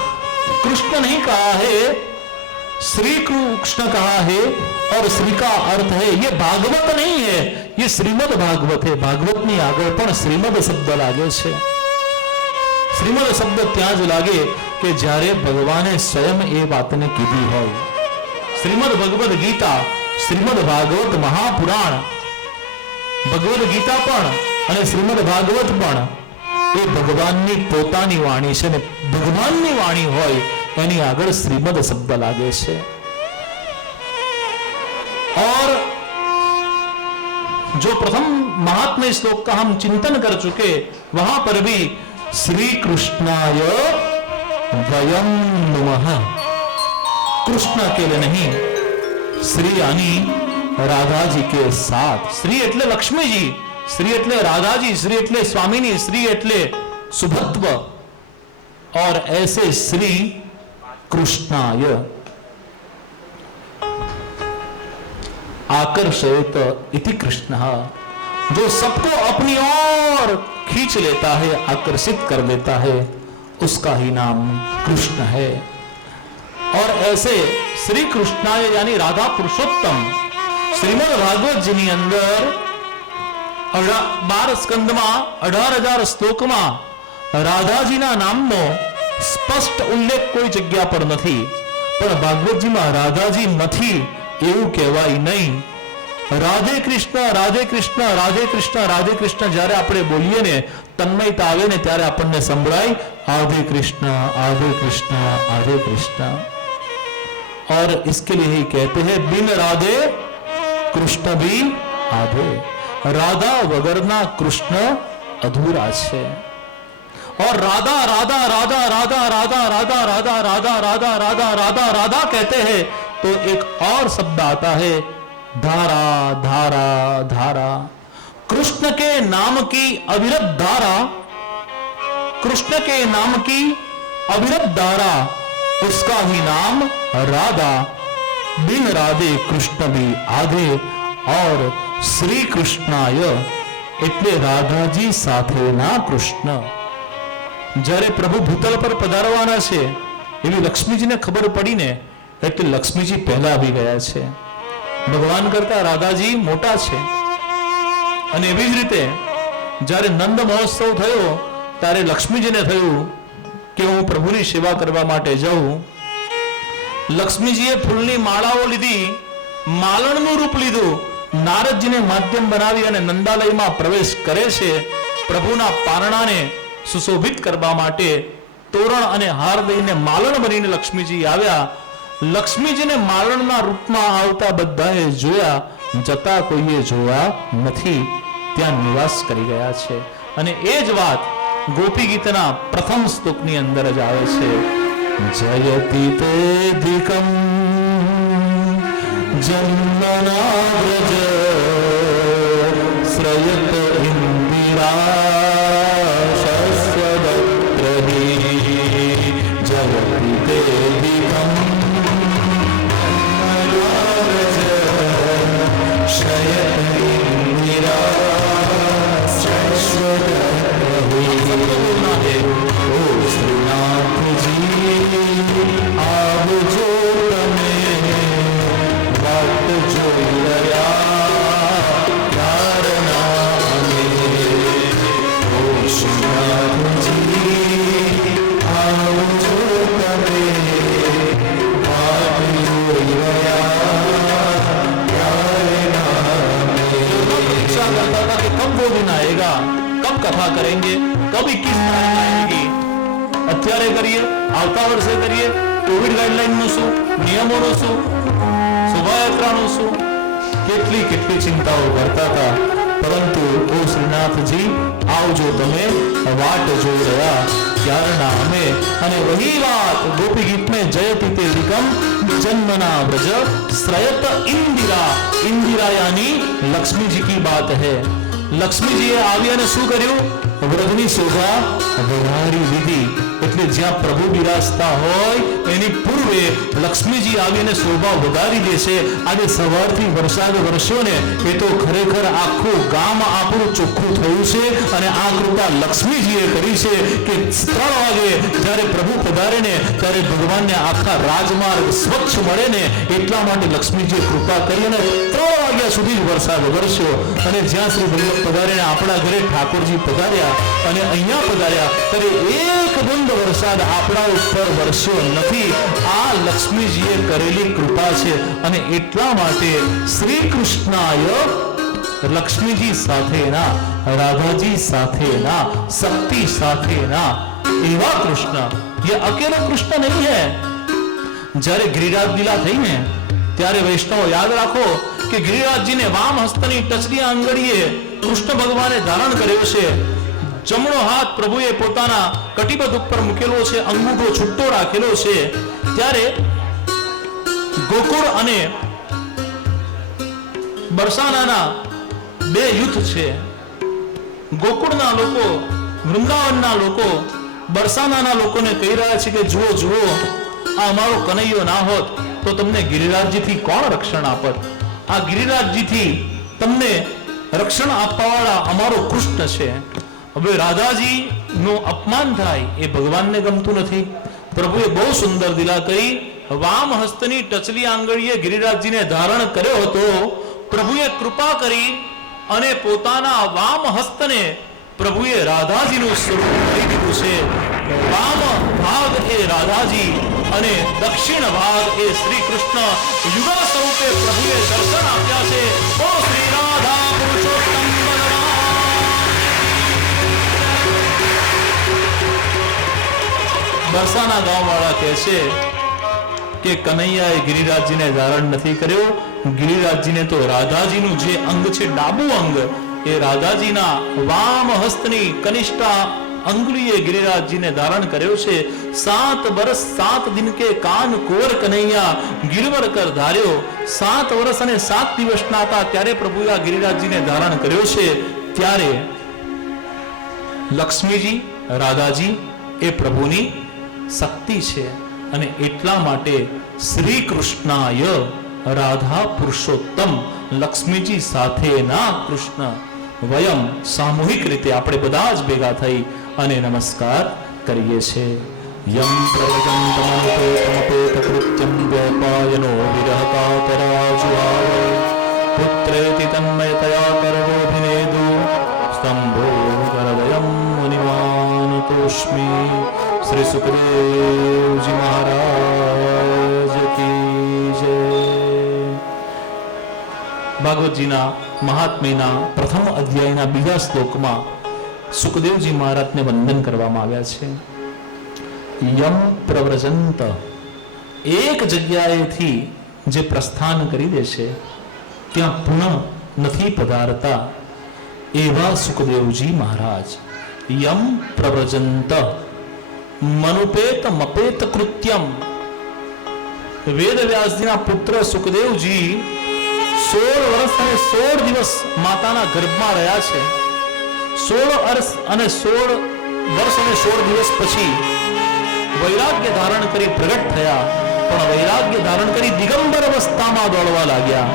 कृष्ण नहीं कहा है, श्री कृष्ण कहा है. और श्री का अर्थ है, ये भागवत नहीं है, ये श्रीमद भागवत है. भागवत ની આગળ પણ શ્રીમદ શબ્દ લાગે છે. શ્રીમદ શબ્દ ત્યાં જ લાગે કે જ્યારે ભગવાને સ્વયં એ વાતને કીધી હોય. શ્રીમદ ભગવદ ગીતા, શ્રીમદ ભાગવત મહાપુરાણ, ભગવદ ગીતા પણ અને શ્રીમદ ભાગવત પણ એ ભગવાનની પોતાની વાણી છે. ને ભગવાનની વાણી હોય એની આગળ શ્રીમદ શબ્દ લાગે છે. और जो प्रथम महात्म्य श्लोक का हम चिंतन कर चुके, वहां पर भी श्री कृष्णाय वयम नमः. कृष्ण अकेले नहीं, श्री यानी राधा जी के साथ. श्री एटले लक्ष्मी जी, श्री एटले राधा जी, श्री एटले स्वामिनी, श्री एटले सुभत्व. और ऐसे श्री कृष्णाय आकर्षयत इति कृष्ण, जो सबको अपनी ओर खींच लेता है, आकर्षित कर लेता है, उसका ही नाम कृष्ण है. और ऐसे श्री कृष्णाय यानी राधा पुरुषोत्तम श्रीमद भागवत जी ની અંદર 12 સ્કંદમાં 18,000 શ્લોકમાં રાધાજીના નામનો સ્પષ્ટ ઉલ્લેખ કોઈ જગ્યા પર નથી. પણ ભાગવતજીમાં રાધાજી નથી એવું કહેવાય નહીં. રાધે કૃષ્ણ, રાધે કૃષ્ણ, રાધે કૃષ્ણ, રાધે કૃષ્ણ જ્યારે આપણે બોલીએ ને, તન્મયતા આવે ને ત્યારે આપણને સંભળાય आधे कृष्ण, आधे कृष्ण, आधे कृष्ण. और इसके लिए ही कहते हैं बिन राधे कृष्ण भी आधे. राधा वगरना कृष्ण अधूरा है. और राधा राधा राधा राधा राधा राधा राधा राधा राधा राधा राधा राधा कहते हैं तो एक और शब्द आता है धारा, धारा, धारा. कृष्ण के नाम की अविरत धारा, कृष्ण के नाम की अविरत धारा, उसका ही नाम राधा. बिन राधे कृष्ण भी आधे. और श्री कृष्णाय એટલે રાધાજી સાથેના કૃષ્ણ. જ્યારે પ્રભુ ભૂતલ પર પધારવાના છે એવી લક્ષ્મીજીને ખબર પડીને એટલે લક્ષ્મીજી પહેલા આવી ગયા છે. ભગવાન કરતા રાધાજી મોટા છે. અને એવી જ રીતે જ્યારે નંદ મહોત્સવ થયો ત્યારે લક્ષ્મીજીને થયું કે હું પ્રભુની સેવા કરવા માટે જાઉં. લક્ષ્મીજીએ ફૂલની માળાઓ લીધી, માલણનું રૂપ લીધું, નારદજીને માધ્યમ બનાવી અને નંદાલયમાં પ્રવેશ કરે છે. પ્રભુના પારણાને સુશોભિત કરવા માટે તોરણ અને હાર લઈને માલણ બનીને લક્ષ્મીજી આવ્યા. લક્ષ્મીજીને માલણના રૂપમાં આવતા બધાએ જોયા, જતા કોઈએ જોયા નથી. ત્યાં નિવાસ કરી ગયા છે. અને એ જ વાત ગોપી ગીતના પ્રથમ શ્લોકની અંદર જ આવે છે. જયતિ તે દિકમ જન્મના વ્રજ શ્રયત ઇન્દિરા શસ્વદત્રહી. જયતિ તે દિકમ શ્રયત ઇન્દિરા શસ્વદત્રહી. ઓ શ્રીનાથજી આવજો તમે, વાટ જોઈ રહ્યા યારના અમે. ઓ શ્રીનાથજી આવજો તમે, વાટ જોઈ રહ્યા યારના અમે. प्रतीक्षा करता था कि कब वो दिन आएगा, कब कथा करेंगे, कब 21 तारीख आएगी. અત્યારે કરીએ, આવતા વર્ષે કરીએ, કોવિડ ગાઈડલાઈનનું શું, નિયમોનું શું, શોભાયાત્રાનું શું, કેટલી કેટલી ચિંતાઓ કરતા હતા. પરંતુ ઓ શ્રીનાથજી આવજો તમે, વાટ જોઈ રહ્યા ત્યારના અમે. અને વહી વાત ગોપી ગીત में जयति ते दिकम जन्मना व्रज श्रयत इंदिरा. इंदिरा यानी लक्ष्मी जी की बात है. लक्ष्मी जी આવી અને શું કર્યું? વ્રજની શોભા વધારી લીધી. એટલે જ્યાં પ્રભુ બિરાજતા હોય એની પૂર્વે લક્ષ્મીજી આવીને શોભા વધારી દે છે. આજે સવારથી વરસાદ વરસ્યો ને એ તો ખરેખર આખું ગામ આપણું ચોખ્ખું થયું છે. અને આ કૃપા લક્ષ્મીજીએ કરી છે કે 3 વાગે જ્યારે પ્રભુ પધારે ને ત્યારે ભગવાનને આખા રાજમાર્ગ સ્વચ્છ મળે ને એટલા માટે લક્ષ્મીજીએ કૃપા કરી અને 3 વાગ્યા સુધી જ વરસાદ વરસ્યો. અને જ્યાં શ્રી વલ્લભ પધારીને આપણા ઘરે ઠાકોરજી પધાર્યા અને અહીંયા પધાર્યા ત્યારે એક બુંદ વરસાદ આપણા ઉપર વરસ્યો નથી. આ લક્ષ્મીજીએ કરેલી કૃપા છે. અને એટલા માટે શ્રી કૃષ્ણાય લક્ષ્મીજી સાથેના, રાધાજી સાથેના, શક્તિ સાથેના એવા કૃષ્ણ. ये अकेला कृष्ण नहीं है. જ્યારે ગિરિરાજ લીલા થઈ ને ત્યારે વૈષ્ણવ યાદ રાખો કે ગિરિરાજજીને વામ હસ્તની ટચલી આંગળીએ કૃષ્ણ ભગવાને ધારણ કર્યો છે. જમણો હાથ પ્રભુએ પોતાના કટિબદ્ધ ઉપર મૂકેલો છે, અંગૂઠો છૂટો રાખેલો છે. ત્યારે ગોકુળ અને બરસાનાના 2 યુદ્ધ છે. ગોકુળના લોકો, વૃંદાવનના લોકો બરસાનાના લોકોને કહી રહ્યા છે કે જુઓ જુઓ, આ અમારો કનૈયો ના હોત તો તમને ગિરિરાજજીથી કોણ રક્ષણ આપત? આ ગિરિરાજજીથી તમને રક્ષણ આપવાવાળા અમારો કૃષ્ણ છે. હવે રાધાજી નું અપમાન થાય એ ભગવાનને ગમતું નથી. પ્રભુએ બહુ સુંદર દિલા કરી. વામ હસ્તની ટચલી આંગળીએ ગિરિરાજજીને ધારણ કર્યો હતો. પ્રભુએ કૃપા કરી અને પોતાના વામ હસ્તને પ્રભુએ રાધાજીનું સ્વરૂપ કરી દીધું છે. વામ ભાગ એ રાધાજી અને દક્ષિણ ભાગ એ શ્રી કૃષ્ણ યુગલ સ્વરૂપે પ્રભુએ દર્શન આપ્યા છે. ઓ શ્રી રાધા પુરુષોત્તમ બરસાના ગામવાળા કહે છે કે કનૈયાએ ગિરિરાજજીને ધારણ નથી કર્યો. ગિરિરાજજીને તો રાધાજીનું જે અંગ છે, ડાબુ અંગ, એ રાધાજીના વામ હસ્તની કનિષ્ઠા અંગુલીએ ગિરિરાજજીને ધારણ કર્યો છે. 7 વર્ષ 7 દિન કે કાન કુંવર કનૈયા ગિરવર કર ધાર્યો. 7 વર્ષ અને 7 દિવસના હતા ત્યારે પ્રભુએ આ ગિરિરાજજીને ધારણ કર્યો છે. ત્યારે લક્ષ્મીજી, રાધાજી એ પ્રભુની શક્તિ છે. અને એટલા માટે શ્રી કૃષ્ણાય રાધા પુરુષોત્તમ, લક્ષ્મીજી સાથેના કૃષ્ણ વયમ સામૂહિક રીતે આપણે બધા જ ભેગા થઈ અને નમસ્કાર કરીએ છીએ. યમ પ્રવજંતમપેતકૃત્યમ વ્યપાયનો વિરહકાતરાજુઆવ પુત્રેતિ તન્મયતયા કરવોభిનેદુ સ્તંભો કરવયમ મુનિમાનતોસ્મિ. શ્રી સુખદેવજી મહારાજ કી જય. ભાગવતજીના મહાત્મ્યના પ્રથમ અધ્યાયના 2જા શ્લોકમાં સુખદેવજી મહારાજને વંદન કરવામાં આવ્યા છે. યમ પ્રવ્રજંત, એક જગ્યાએથી જે પ્રસ્થાન કરી દે છે ત્યાં પુનઃ નથી પધારતા એવા સુખદેવજી મહારાજ. યમ પ્રવ્રજંત મનુપેત મપેત કૃત્યમ. વેદવ્યાસજીના પુત્ર સુખદેવજી 16 વર્ષ અને 16 દિવસ માતાના ગર્ભમાં રહ્યા છે. 16 વર્ષ અને 16 દિવસ પછી વૈરાગ્ય ધારણ કરી પ્રગટ થયા, પણ વૈરાગ્ય ધારણ કરી દિગંબર અવસ્થામાં દોડવા લાગ્યા.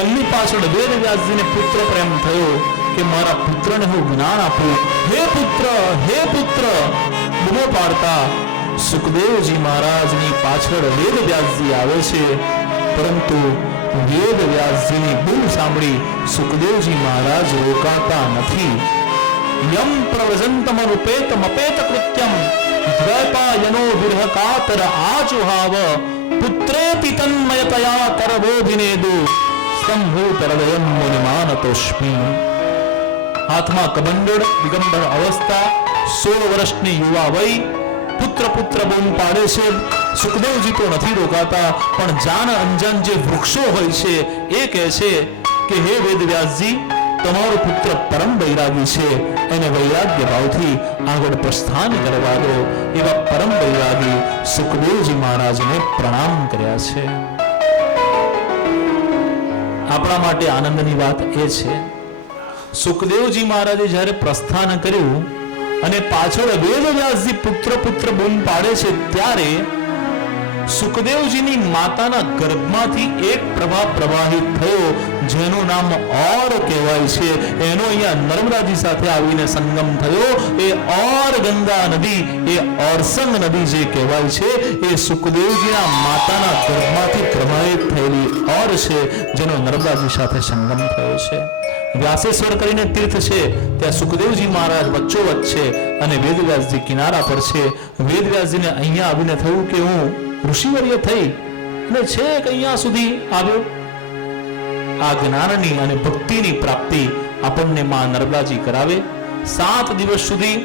એમની પાછળ વેદવ્યાસજીને પુત્ર પ્રેમ થયો કે મારા પુત્રને હું જ્ઞાન આપું. હે પુત્ર બૂમો પાડતા સુખદેવજી મહારાજની પાછળ વેદવ્યાસજી આવે છે, પરંતુ વેદવ્યાસજીની બૂમ સાંભળી સુખદેવજી મહારાજ રોકાતા નથી. યમ પ્રવ્રજંતમનુપેત મપેત કૃત્યમ દ્વૈપાયનો વિરહકાતર આચુહાવ પુત્રેતિ તન્મયતયા તરબોધિનેદુ સંભૂતરદયમ મુનિમાનતોષ્મિ. હાથમાં કમંડળ, દિગંબર અવસ્થા, 16 વર્ષની યુવા વય, પુત્ર બૂમ પાડે છે. સુખદેવજી તો નથી રોકાતા, પણ જાન અંજાન જે વૃક્ષો હોય છે એ કહે છે કે હે વેદવ્યાસજી, તમારો પુત્ર પરમ વૈરાગી છે, એને વૈરાગ્ય ભાવથી આગળ પ્રસ્થાન કરવા દો. એવા પરમ વૈરાગી સુખદેવજી મહારાજને પ્રણામ કર્યા છે. આપણા માટે આનંદની વાત એ છે, સુખદેવજી મહારાજે જ્યારે પ્રસ્થાન કર્યું અને પાછળ વેદવ્યાસજી પુત્ર બૂમ પાડે છે, ત્યારે સુખદેવજીની માતાના ગર્ભમાંથી એક પ્રવાહ પ્રવાહિત થયો, જેનું નામ ઓર કહેવાય છે. એનો અહીંયા નર્મદાજી સાથે આવીને સંગમ થયો. એ ઓર ગંગા નદી, એ ઓરસંગ નદી જે કહેવાય છે, એ સુખદેવજીના માતાના ગર્ભમાંથી પ્રવાહિત થયેલી ઓર છે, જેનો નર્મદાજી સાથે સંગમ થયો છે. વ્યાસેશ્વર કરીને તીર્થ છે, ત્યાં સુખદેવજી મહારાજ વચ્ચોવચ્ચ છે અને વેદવ્યાસજી કિનારા પર છે. વેદવ્યાસજીને અહીંયા આવીને થયું કે હું ઋષિવર્ય થઈ અને છેક અહીંયા સુધી આવ્યો. આ જ્ઞાનની અને ભક્તિની પ્રાપ્તિ આપણને માં નર્મદાજી કરાવે. 7 દિવસ સુધી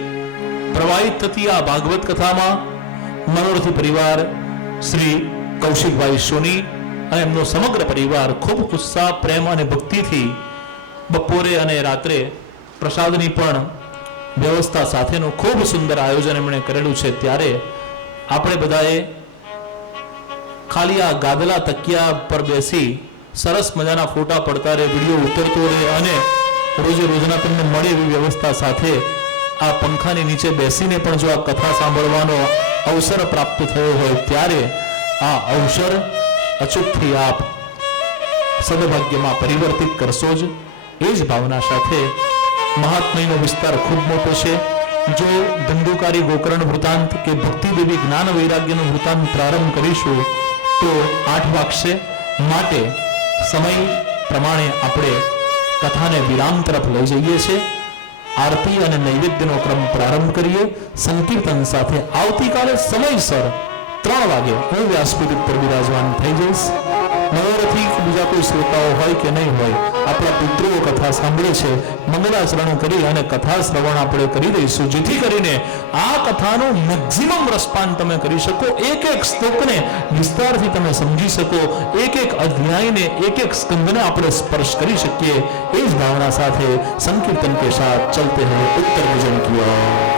પ્રવાહિત થતી આ ભાગવત કથામાં મનોરથી પરિવાર, શ્રી કૌશિકભાઈ સોની અને એમનો સમગ્ર પરિવાર ખૂબ ઉત્સાહ, પ્રેમ અને ભક્તિથી બપોરે અને રાત્રે પ્રસાદની પણ વ્યવસ્થા સાથેનું ખૂબ સુંદર આયોજન એમણે કરેલું છે. ત્યારે આપણે બધાએ ખાલી આ ગાદલા તકિયા પર બેસી સરસ મજાના ફોટા પડતા રહે, વિડીયો ઉતરતો રહે અને રોજે રોજના તમને મળે એવી વ્યવસ્થા સાથે આ પંખાની નીચે બેસીને પણ જો આ કથા સાંભળવાનો અવસર પ્રાપ્ત થયો હોય, ત્યારે આ અવસર અચૂકથી આપ સદભાગ્યમાં પરિવર્તિત કરશો જ. એ જ ભાવના સાથે મહાત્મયનો વિસ્તાર ખૂબ મોટો છે. જો ધંધુકારી ગોકર્ણ વૃતાંત કે ભક્તિ દેવી જ્ઞાન વૈરાગ્યનો વૃતાંત પ્રારંભ કરીશું તો 8 વાગશે. માટે સમય પ્રમાણે આપણે કથાને વિરામ તરફ લઈ જઈએ છીએ. આરતી અને નૈવેદ્યનો ક્રમ પ્રારંભ કરીએ. સંકીર્તન સાથે આવતીકાલે સમયસર 3 વાગે હું વ્યાસપીઠ ઉપર બિરાજમાન થઈ જઈશ. મનોરથી બીજા કોઈ શ્રોતાઓ હોય કે નહીં હોય, આપણા પુત્રો કથા સાંભળે છે, મંગલાચરણ કરી અને કથા શ્રવણ આપણે કરી દઈશું, જેથી કરીને આ કથાનું મેક્સિમમ રસપાન તમે કરી શકો. એક શ્લોકને વિસ્તારથી તમે સમજી શકો, એક અધ્યાયને, એક સ્કંદને આપણે સ્પર્શ કરી શકીએ. એ જ ભાવના સાથે સંકીર્તન કે સાથ ચલતે हैं उत्तर भजन की ओर.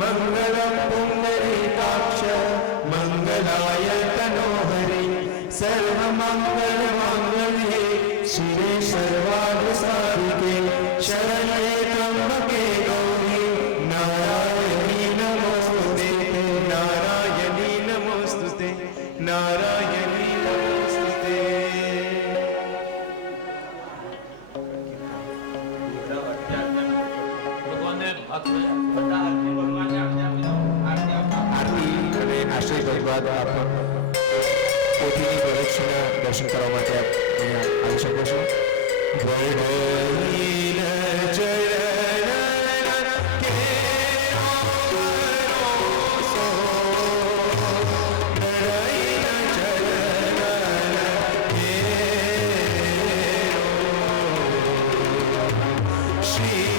मंगलम पुंडरीकाक्ष मंगलाय तनोहरि सर्वमंगल मांगल्ये शिवे सर्वार्थ साधिके शरण्ये त्र्यंबके गौरी नारायणी नमोस्तुते नारायणी नमोस्तुते नारायणी नमोस्तुते। આરતી અને આશ્રય ભગવાન આપ પોથીની પ્રદક્ષિણા દર્શન કરવા માટે આપ અહીંયા આવી શકો છો. વડલીન ચરણ કેરો વડલીન ચરણ કેરો શ્રી